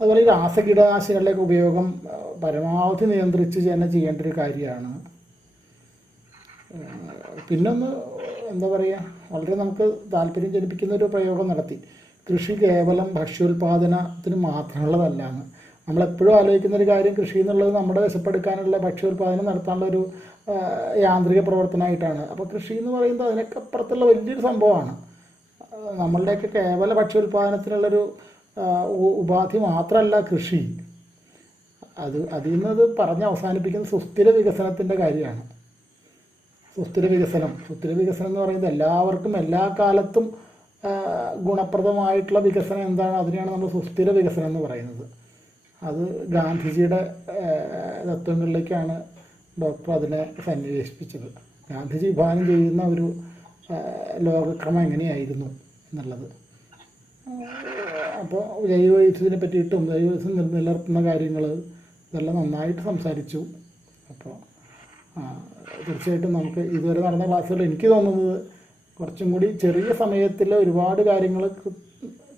അതുപോലെ ഈ രാസകീടനാശിനികളുടെയൊക്കെ ഉപയോഗം പരമാവധി നിയന്ത്രിച്ച് തന്നെ ചെയ്യേണ്ട ഒരു കാര്യമാണ്. പിന്നൊന്ന് എന്താ പറയുക, വളരെ നമുക്ക് താല്പര്യം ജനിപ്പിക്കുന്ന ഒരു പ്രയോഗം നടത്തി. കൃഷി കേവലം ഭക്ഷ്യോൽപാദനത്തിന് മാത്രമുള്ളതല്ല എന്ന്. നമ്മളെപ്പോഴും ആലോചിക്കുന്നൊരു കാര്യം, കൃഷി എന്നുള്ളത് നമ്മുടെ വിശപ്പെടുക്കാനുള്ള ഭക്ഷ്യോൽപാദനം നടത്താനുള്ളൊരു യാന്ത്രിക പ്രവർത്തനമായിട്ടാണ്. അപ്പോൾ കൃഷി എന്ന് പറയുന്നത് അതിനൊക്കെ അപ്പുറത്തുള്ള വലിയൊരു സംഭവമാണ്. നമ്മളുടെയൊക്കെ കേവല ഭക്ഷ്യോൽപാദനത്തിനുള്ളൊരു ഉപാധി മാത്രമല്ല കൃഷി. അതിൽ നിന്നത് പറഞ്ഞ് അവസാനിപ്പിക്കുന്ന സുസ്ഥിര വികസനത്തിൻ്റെ കാര്യമാണ്. സുസ്ഥിര വികസനം എന്ന് പറയുന്നത് എല്ലാവർക്കും എല്ലാ കാലത്തും ഗുണപ്രദമായിട്ടുള്ള വികസനം എന്താണ്, അതിനെയാണ് നമ്മൾ സുസ്ഥിര വികസനം എന്ന് പറയുന്നത്. അത് ഗാന്ധിജിയുടെ തത്വങ്ങളിലേക്കാണ് ഡോക്ടർ അതിനെ സന്നിവേശിപ്പിച്ചത്. ഗാന്ധിജി വിഭാവനം ചെയ്യുന്ന ഒരു ലോകക്രമം എങ്ങനെയായിരുന്നു എന്നുള്ളത്. അപ്പോൾ ജൈവവൈവിധ്യത്തിനെ പറ്റിയിട്ടും ജൈവവൈവിധ്യം നിലനിർത്തുന്ന കാര്യങ്ങൾ ഇതെല്ലാം നന്നായിട്ട് സംസാരിച്ചു. അപ്പോൾ തീർച്ചയായിട്ടും നമുക്ക് ഇതുവരെ നടന്ന ക്ലാസ്സുകൾ എനിക്ക് തോന്നുന്നത് കുറച്ചും കൂടി ചെറിയ സമയത്തിൽ ഒരുപാട് കാര്യങ്ങൾ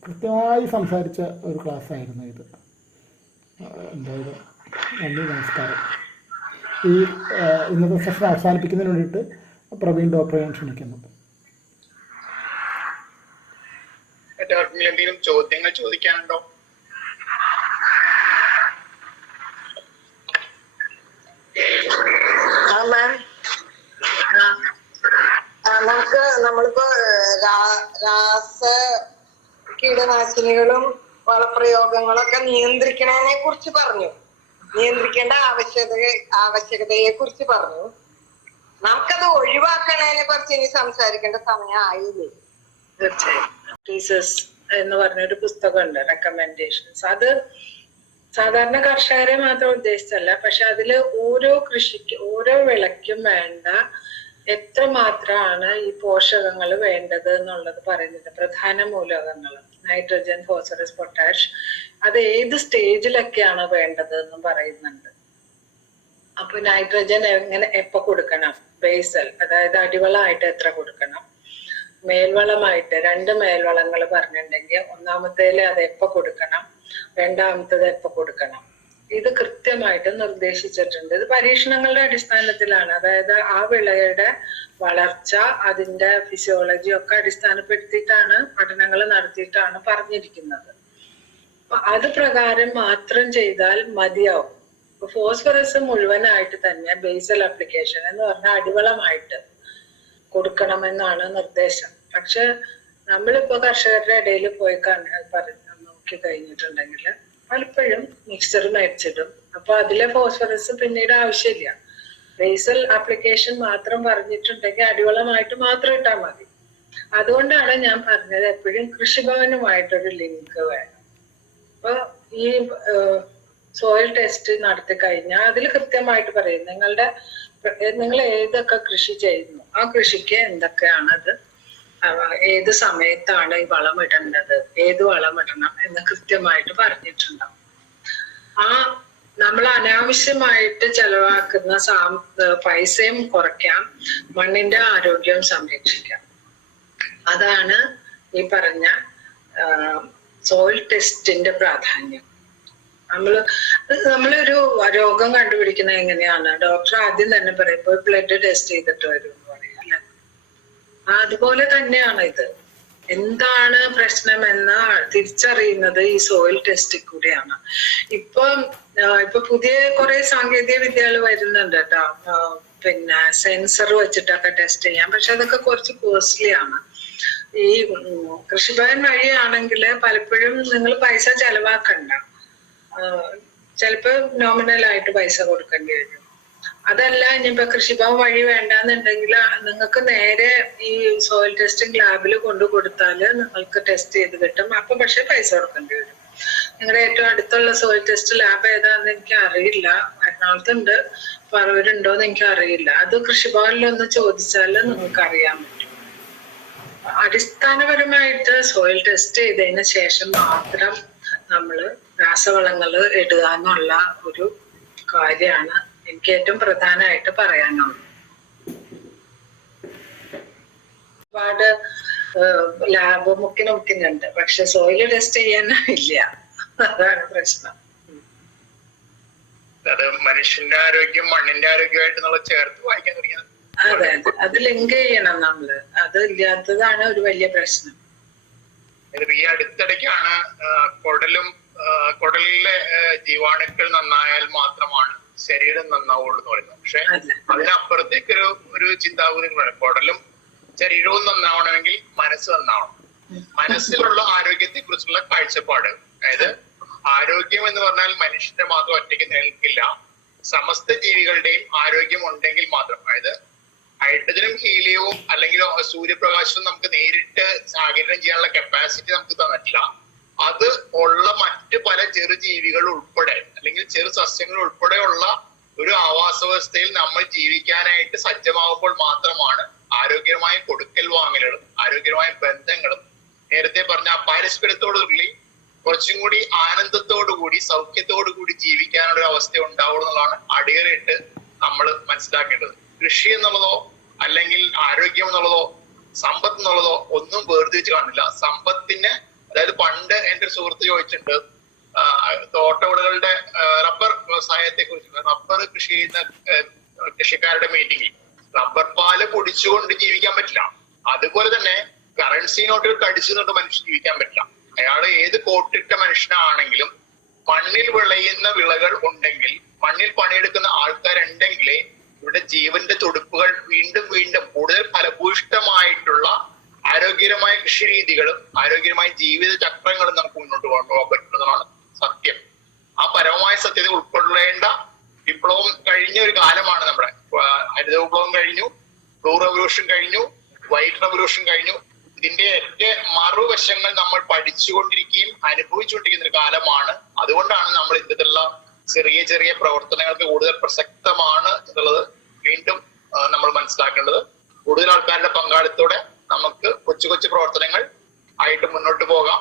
കൃത്യമായി സംസാരിച്ച ഒരു ക്ലാസ്സായിരുന്നു ഇത്. എന്തായാലും നന്ദി, നമസ്കാരം. ഈ ഇന്നത്തെ സെഷൻ അവസാനിപ്പിക്കുന്നതിന് വേണ്ടിയിട്ട് പ്രവീൺ ഡോക്ടറെ ഞാൻ ക്ഷണിക്കുന്നു. എന്തെങ്കിലും ചോദ്യങ്ങൾ ചോദിക്കാനുണ്ടോ? നമ്മളിപ്പോ രാസ കീടനാശിനികളും വളപ്രയോഗങ്ങളൊക്കെ നിയന്ത്രിക്കണതിനെ കുറിച്ച് പറഞ്ഞു, നിയന്ത്രിക്കേണ്ട ആവശ്യകതയെ കുറിച്ച് പറഞ്ഞു. നമുക്കത് ഒഴിവാക്കണതിനെ കുറിച്ച് ഇനി സംസാരിക്കേണ്ട സമയം ആയില്ലേ? തീർച്ചയായും. എന്ന് പറഞ്ഞൊരു പുസ്തകമുണ്ട്, റെക്കമെൻഡേഷൻസ്. അത് സാധാരണ കർഷകരെ മാത്രം ഉദ്ദേശിച്ചല്ല, പക്ഷെ അതില് ഓരോ കൃഷിക്ക് ഓരോ വിളയ്ക്കും വേണ്ട എത്രമാത്രമാണ് ഈ പോഷകങ്ങൾ വേണ്ടത് എന്നുള്ളത് പറയുന്നുണ്ട്. പ്രധാന മൂലകങ്ങൾ നൈട്രജൻ, ഫോസ്ഫറസ്, പൊട്ടാഷ്, അത് ഏത് സ്റ്റേജിലൊക്കെയാണ് വേണ്ടത് എന്നും പറയുന്നുണ്ട്. അപ്പൊ നൈട്രജൻ എപ്പോ കൊടുക്കണം, ബേസൽ അതായത് അടിവളമായിട്ട് എത്ര കൊടുക്കണം, മേൽവളമായിട്ട് 2 മേൽവളങ്ങൾ പറഞ്ഞിട്ടുണ്ടെങ്കിൽ ഒന്നാമത്തേല് അത് എപ്പോ കൊടുക്കണം, രണ്ടാമത്തേത് എപ്പോ കൊടുക്കണം, ഇത് കൃത്യമായിട്ട് നിർദ്ദേശിച്ചിട്ടുണ്ട്. ഇത് പരീക്ഷണങ്ങളുടെ അടിസ്ഥാനത്തിലാണ്. അതായത് ആ വിളയുടെ വളർച്ച, അതിന്റെ ഫിസിയോളജി ഒക്കെ അടിസ്ഥാനപ്പെടുത്തിയിട്ടാണ് പഠനങ്ങൾ നടത്തിയിട്ടാണ് പറഞ്ഞിരിക്കുന്നത്. അപ്പൊ അത് പ്രകാരം മാത്രം ചെയ്താൽ മതിയാവും. ഫോസ്ഫറസ് മുഴുവനായിട്ട് തന്നെ ബേസൽ അപ്ലിക്കേഷൻ എന്ന് പറഞ്ഞാൽ അടിവളമായിട്ട് കൊടുക്കണമെന്നാണ് നിർദ്ദേശം. പക്ഷെ നമ്മളിപ്പോ കർഷകരുടെ ഇടയിൽ പോയി നോക്കി കഴിഞ്ഞിട്ടുണ്ടെങ്കിൽ പലപ്പോഴും മിക്സർ മേടിച്ചിടും. അപ്പൊ അതിലെ ഫോസ്ഫറസ് പിന്നീട് ആവശ്യമില്ല. ബേസൽ ആപ്ലിക്കേഷൻ മാത്രം പറഞ്ഞിട്ടുണ്ടെങ്കിൽ അടിവളമായിട്ട് മാത്രം ഇട്ടാൽ മതി. അതുകൊണ്ടാണ് ഞാൻ പറഞ്ഞത് എപ്പോഴും കൃഷിഭവനുമായിട്ടൊരു ലിങ്ക് വേണം. അപ്പൊ ഈ സോയിൽ ടെസ്റ്റ് നടത്തി കഴിഞ്ഞാൽ അതിൽ കൃത്യമായിട്ട് പറയും നിങ്ങൾ ഏതൊക്കെ കൃഷി ചെയ്യുന്നു, ആ കൃഷിക്ക് എന്തൊക്കെയാണത്, ഏത് സമയത്താണ് ഈ വളം ഇടേണ്ടത്, ഏത് വളം ഇടണം എന്ന് കൃത്യമായിട്ട് പറഞ്ഞിട്ടുണ്ടാവും. നമ്മൾ അനാവശ്യമായിട്ട് ചെലവാക്കുന്ന പൈസയും കുറയ്ക്കാം, മണ്ണിന്റെ ആരോഗ്യവും സംരക്ഷിക്കാം. അതാണ് ഈ പറഞ്ഞ സോയിൽ ടെസ്റ്റിന്റെ പ്രാധാന്യം. നമ്മളൊരു രോഗം കണ്ടുപിടിക്കുന്നത് എങ്ങനെയാണ്? ഡോക്ടർ ആദ്യം തന്നെ പറയും ഇപ്പോൾ ബ്ലഡ് ടെസ്റ്റ് ചെയ്തിട്ട് വരും എന്ന് പറയാം അല്ലെ. അതുപോലെ തന്നെയാണ് ഇത്. എന്താണ് പ്രശ്നമെന്ന് തിരിച്ചറിയുന്നത് ഈ സോയിൽ ടെസ്റ്റിൽ കൂടിയാണ്. ഇപ്പൊ പുതിയ കുറെ സാങ്കേതിക വിദ്യകൾ വരുന്നുണ്ട് കേട്ടോ. പിന്നെ സെൻസർ വെച്ചിട്ടൊക്കെ ടെസ്റ്റ് ചെയ്യാം. പക്ഷെ അതൊക്കെ കുറച്ച് കോസ്റ്റ്ലി ആണ്. ഈ കൃഷിഭവൻ വഴിയാണെങ്കിൽ പലപ്പോഴും നിങ്ങൾ പൈസ ചെലവാക്കണ്ട, ചിലപ്പോ നോമിനലായിട്ട് പൈസ കൊടുക്കേണ്ടി വരും. അതല്ല ഇനിയിപ്പോ കൃഷിഭവൻ വഴി വേണ്ടാന്നുണ്ടെങ്കിൽ നിങ്ങൾക്ക് നേരെ ഈ സോയിൽ ടെസ്റ്റിംഗ് ലാബിൽ കൊണ്ടു കൊടുത്താൽ നിങ്ങൾക്ക് ടെസ്റ്റ് ചെയ്ത് കിട്ടും. അപ്പൊ പക്ഷെ പൈസ കൊടുക്കേണ്ടി വരും. നിങ്ങളുടെ ഏറ്റവും അടുത്തുള്ള സോയിൽ ടെസ്റ്റ് ലാബ് ഏതാന്ന് എനിക്ക് അറിയില്ല. എറണാകുളത്തുണ്ട്, പറവൂരുണ്ടോന്ന് എനിക്ക് അറിയില്ല. അത് കൃഷിഭവനിലൊന്ന് ചോദിച്ചാൽ നിങ്ങൾക്ക് അറിയാൻ പറ്റും. അടിസ്ഥാനപരമായിട്ട് സോയിൽ ടെസ്റ്റ് ചെയ്തതിന് ശേഷം മാത്രം നമ്മൾ രാസവളങ്ങൾ ഇടുക എന്നുള്ള ഒരു കാര്യമാണ് എനിക്ക് ഏറ്റവും പ്രധാനമായിട്ട് പറയാനുള്ളത്. ഒരുപാട് ലാബ് മുക്കിനുണ്ട്, പക്ഷെ സോയിൽ ടെസ്റ്റ് ചെയ്യാനില്ല. അതാണ് പ്രശ്നം. അത് മനുഷ്യന്റെ ആരോഗ്യം മണ്ണിന്റെ ആരോഗ്യമായിട്ട് നമ്മൾ ചേർത്ത് വായിക്കാൻ തുടങ്ങിയത്. അതെ, അത് ലിങ്ക് ചെയ്യണം നമ്മള്. അത് ഇല്ലാത്തതാണ് ഒരു വലിയ പ്രശ്നം. ഈ അടുത്തിടയ്ക്കാണ് കുടലിലെ ജീവാണുക്കൾ നന്നായാൽ മാത്രമാണ് ശരീരം നന്നാവുള്ളൂ എന്ന് പറയുന്നത്. പക്ഷെ അതിനപ്പുറത്തേക്ക് ഒരു ചിന്താഗതി കുടലും ശരീരവും നന്നാവണമെങ്കിൽ മനസ്സ് നന്നാവണം. മനസ്സിലുള്ള ആരോഗ്യത്തെ കുറിച്ചുള്ള കാഴ്ചപ്പാട്, അതായത് ആരോഗ്യം എന്ന് പറഞ്ഞാൽ മനുഷ്യന്റെ മാത്രം ഒറ്റയ്ക്ക് നിലനിൽക്കില്ല, സമസ്ത ജീവികളുടെയും ആരോഗ്യം ഉണ്ടെങ്കിൽ മാത്രം. അതായത് ഹൈഡ്രജനും ഹീലിയവും അല്ലെങ്കിൽ സൂര്യപ്രകാശവും നമുക്ക് നേരിട്ട് ആഗിരണം ചെയ്യാനുള്ള കപ്പാസിറ്റി നമുക്ക് തന്നിട്ടില്ല. അത് ഉള്ള മറ്റു പല ചെറു ജീവികൾ ഉൾപ്പെടെ അല്ലെങ്കിൽ ചെറു സസ്യങ്ങൾ ഉൾപ്പെടെയുള്ള ഒരു ആവാസ വ്യവസ്ഥയിൽ നമ്മൾ ജീവിക്കാനായിട്ട് സജ്ജമാകുമ്പോൾ മാത്രമാണ് ആരോഗ്യമായ കൊടുക്കൽ വാങ്ങലുകളും ആരോഗ്യമായ ബന്ധങ്ങളും നേരത്തെ പറഞ്ഞ പാരസ്പര്യത്തോടുകൂടി കുറച്ചും കൂടി ആനന്ദത്തോടുകൂടി സൗഖ്യത്തോടുകൂടി ജീവിക്കാനുള്ള ഒരു അവസ്ഥ ഉണ്ടാവുള്ളൂ എന്നുള്ളതാണ് അടിയറയിട്ട് നമ്മൾ മനസ്സിലാക്കേണ്ടത്. കൃഷി എന്നുള്ളതോ അല്ലെങ്കിൽ ആരോഗ്യം എന്നുള്ളതോ സമ്പത്ത് എന്നുള്ളതോ ഒന്നും വേർതിരിച്ച് കാണില്ല. സമ്പത്തിന്, അതായത് പണ്ട് എൻ്റെ ഒരു സുഹൃത്ത് ചോദിച്ചിട്ടുണ്ട് തോട്ടവിളകളുടെ റബ്ബർ വ്യവസായത്തെ കുറിച്ച്, റബ്ബർ കൃഷി ചെയ്യുന്ന കൃഷിക്കാരുടെ മീറ്റിംഗിൽ റബ്ബർ പാല് കുടിച്ചുകൊണ്ട് ജീവിക്കാൻ പറ്റില്ല. അതുപോലെ തന്നെ കറൻസി നോട്ടുകൾ കടിച്ചുകൊണ്ട് മനുഷ്യൻ ജീവിക്കാൻ പറ്റില്ല. അയാൾ ഏത് കോട്ടിട്ട മനുഷ്യനാണെങ്കിലും മണ്ണിൽ വിളയുന്ന വിളകൾ ഉണ്ടെങ്കിൽ, മണ്ണിൽ പണിയെടുക്കുന്ന ആൾക്കാരുണ്ടെങ്കിലേ ഇവിടെ ജീവന്റെ തുടിപ്പുകൾ വീണ്ടും വീണ്ടും കൂടുതൽ ഫലഭൂയിഷ്ടമായിട്ടുള്ള ആരോഗ്യകരമായ കൃഷി രീതികളും ആരോഗ്യകരമായ ജീവിത ചക്രങ്ങളും നമുക്ക് മുന്നോട്ട് കൊണ്ടുപോകാൻ പറ്റുന്നതാണ് സത്യം. ആ പരമമായ സത്യത ഉൾക്കൊള്ളേണ്ട വിപ്ലവം കഴിഞ്ഞ ഒരു കാലമാണ് നമ്മുടെ. ഹരിത വിപ്ലവം കഴിഞ്ഞു, ബ്ലൂ റെവല്യൂഷൻ കഴിഞ്ഞു, വൈറ്റ് റെവല്യൂഷൻ കഴിഞ്ഞു. ഇതിന്റെ ഒക്കെ മറുവശങ്ങൾ നമ്മൾ പഠിച്ചുകൊണ്ടിരിക്കുകയും അനുഭവിച്ചുകൊണ്ടിരിക്കുന്ന ഒരു കാലമാണ്. അതുകൊണ്ടാണ് നമ്മൾ ഇത്തരത്തിലുള്ള ചെറിയ ചെറിയ പ്രവർത്തനങ്ങൾക്ക് കൂടുതൽ പ്രസക്തമാണ് എന്നുള്ളത് വീണ്ടും നമ്മൾ മനസ്സിലാക്കേണ്ടത്. കൂടുതൽ ആൾക്കാരുടെ പങ്കാളിത്തത്തോടെ നമുക്ക് കൊച്ചു കൊച്ചു പ്രവർത്തനങ്ങൾ ആയിട്ട് മുന്നോട്ട് പോകാം.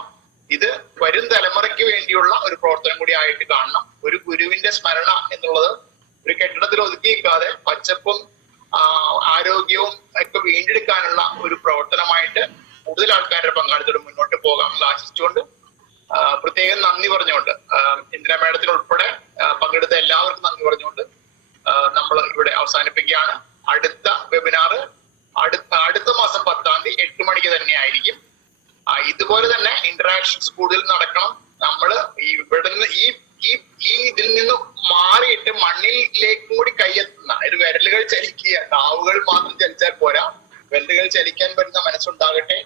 ഇത് വരും തലമുറയ്ക്ക് വേണ്ടിയുള്ള ഒരു പ്രവർത്തനം കൂടി ആയിട്ട് കാണണം. ഒരു ഗുരുവിന്റെ സ്മരണ എന്നുള്ളത് ഒരു കെട്ടിടത്തിൽ ഒതുക്കിയിരിക്കാതെ പച്ചപ്പും ആരോഗ്യവും ഒക്കെ വീണ്ടെടുക്കാനുള്ള ഒരു പ്രവർത്തനമായിട്ട് കൂടുതൽ ആൾക്കാരുടെ പങ്കാളിത്തത്തോടെ മുന്നോട്ട് പോകാമെന്ന് ആശിച്ചുകൊണ്ട് പ്രത്യേകം നന്ദി പറഞ്ഞുകൊണ്ട്, ഇന്ദിരാ മാഡത്തിന് ഉൾപ്പെടെ പങ്കെടുത്ത എല്ലാവർക്കും നന്ദി പറഞ്ഞുകൊണ്ട് നമ്മൾ ഇവിടെ അവസാനിപ്പിക്കുകയാണ്. അടുത്ത വെബിനാറ് അടുത്ത മാസം 10-ാം തീയതി 8 മണിക്ക് തന്നെ ആയിരിക്കും. ഇതുപോലെ തന്നെ ഇന്ററാക്ഷൻസ് കൂടുതൽ നടക്കണം. നമ്മൾ ഇവിടുന്ന് ഈ ഇതിൽ നിന്ന് മാറിയിട്ട് മണ്ണിലേക്ക് കൂടി കൈയെത്തുന്ന ഒരു വിരലുകൾ ചലിക്കുക, നാവുകൾ മാത്രം ചലിച്ചാൽ പോരാ, വിരലുകൾ ചലിക്കാൻ പറ്റുന്ന മനസ്സുണ്ടാകട്ടെ.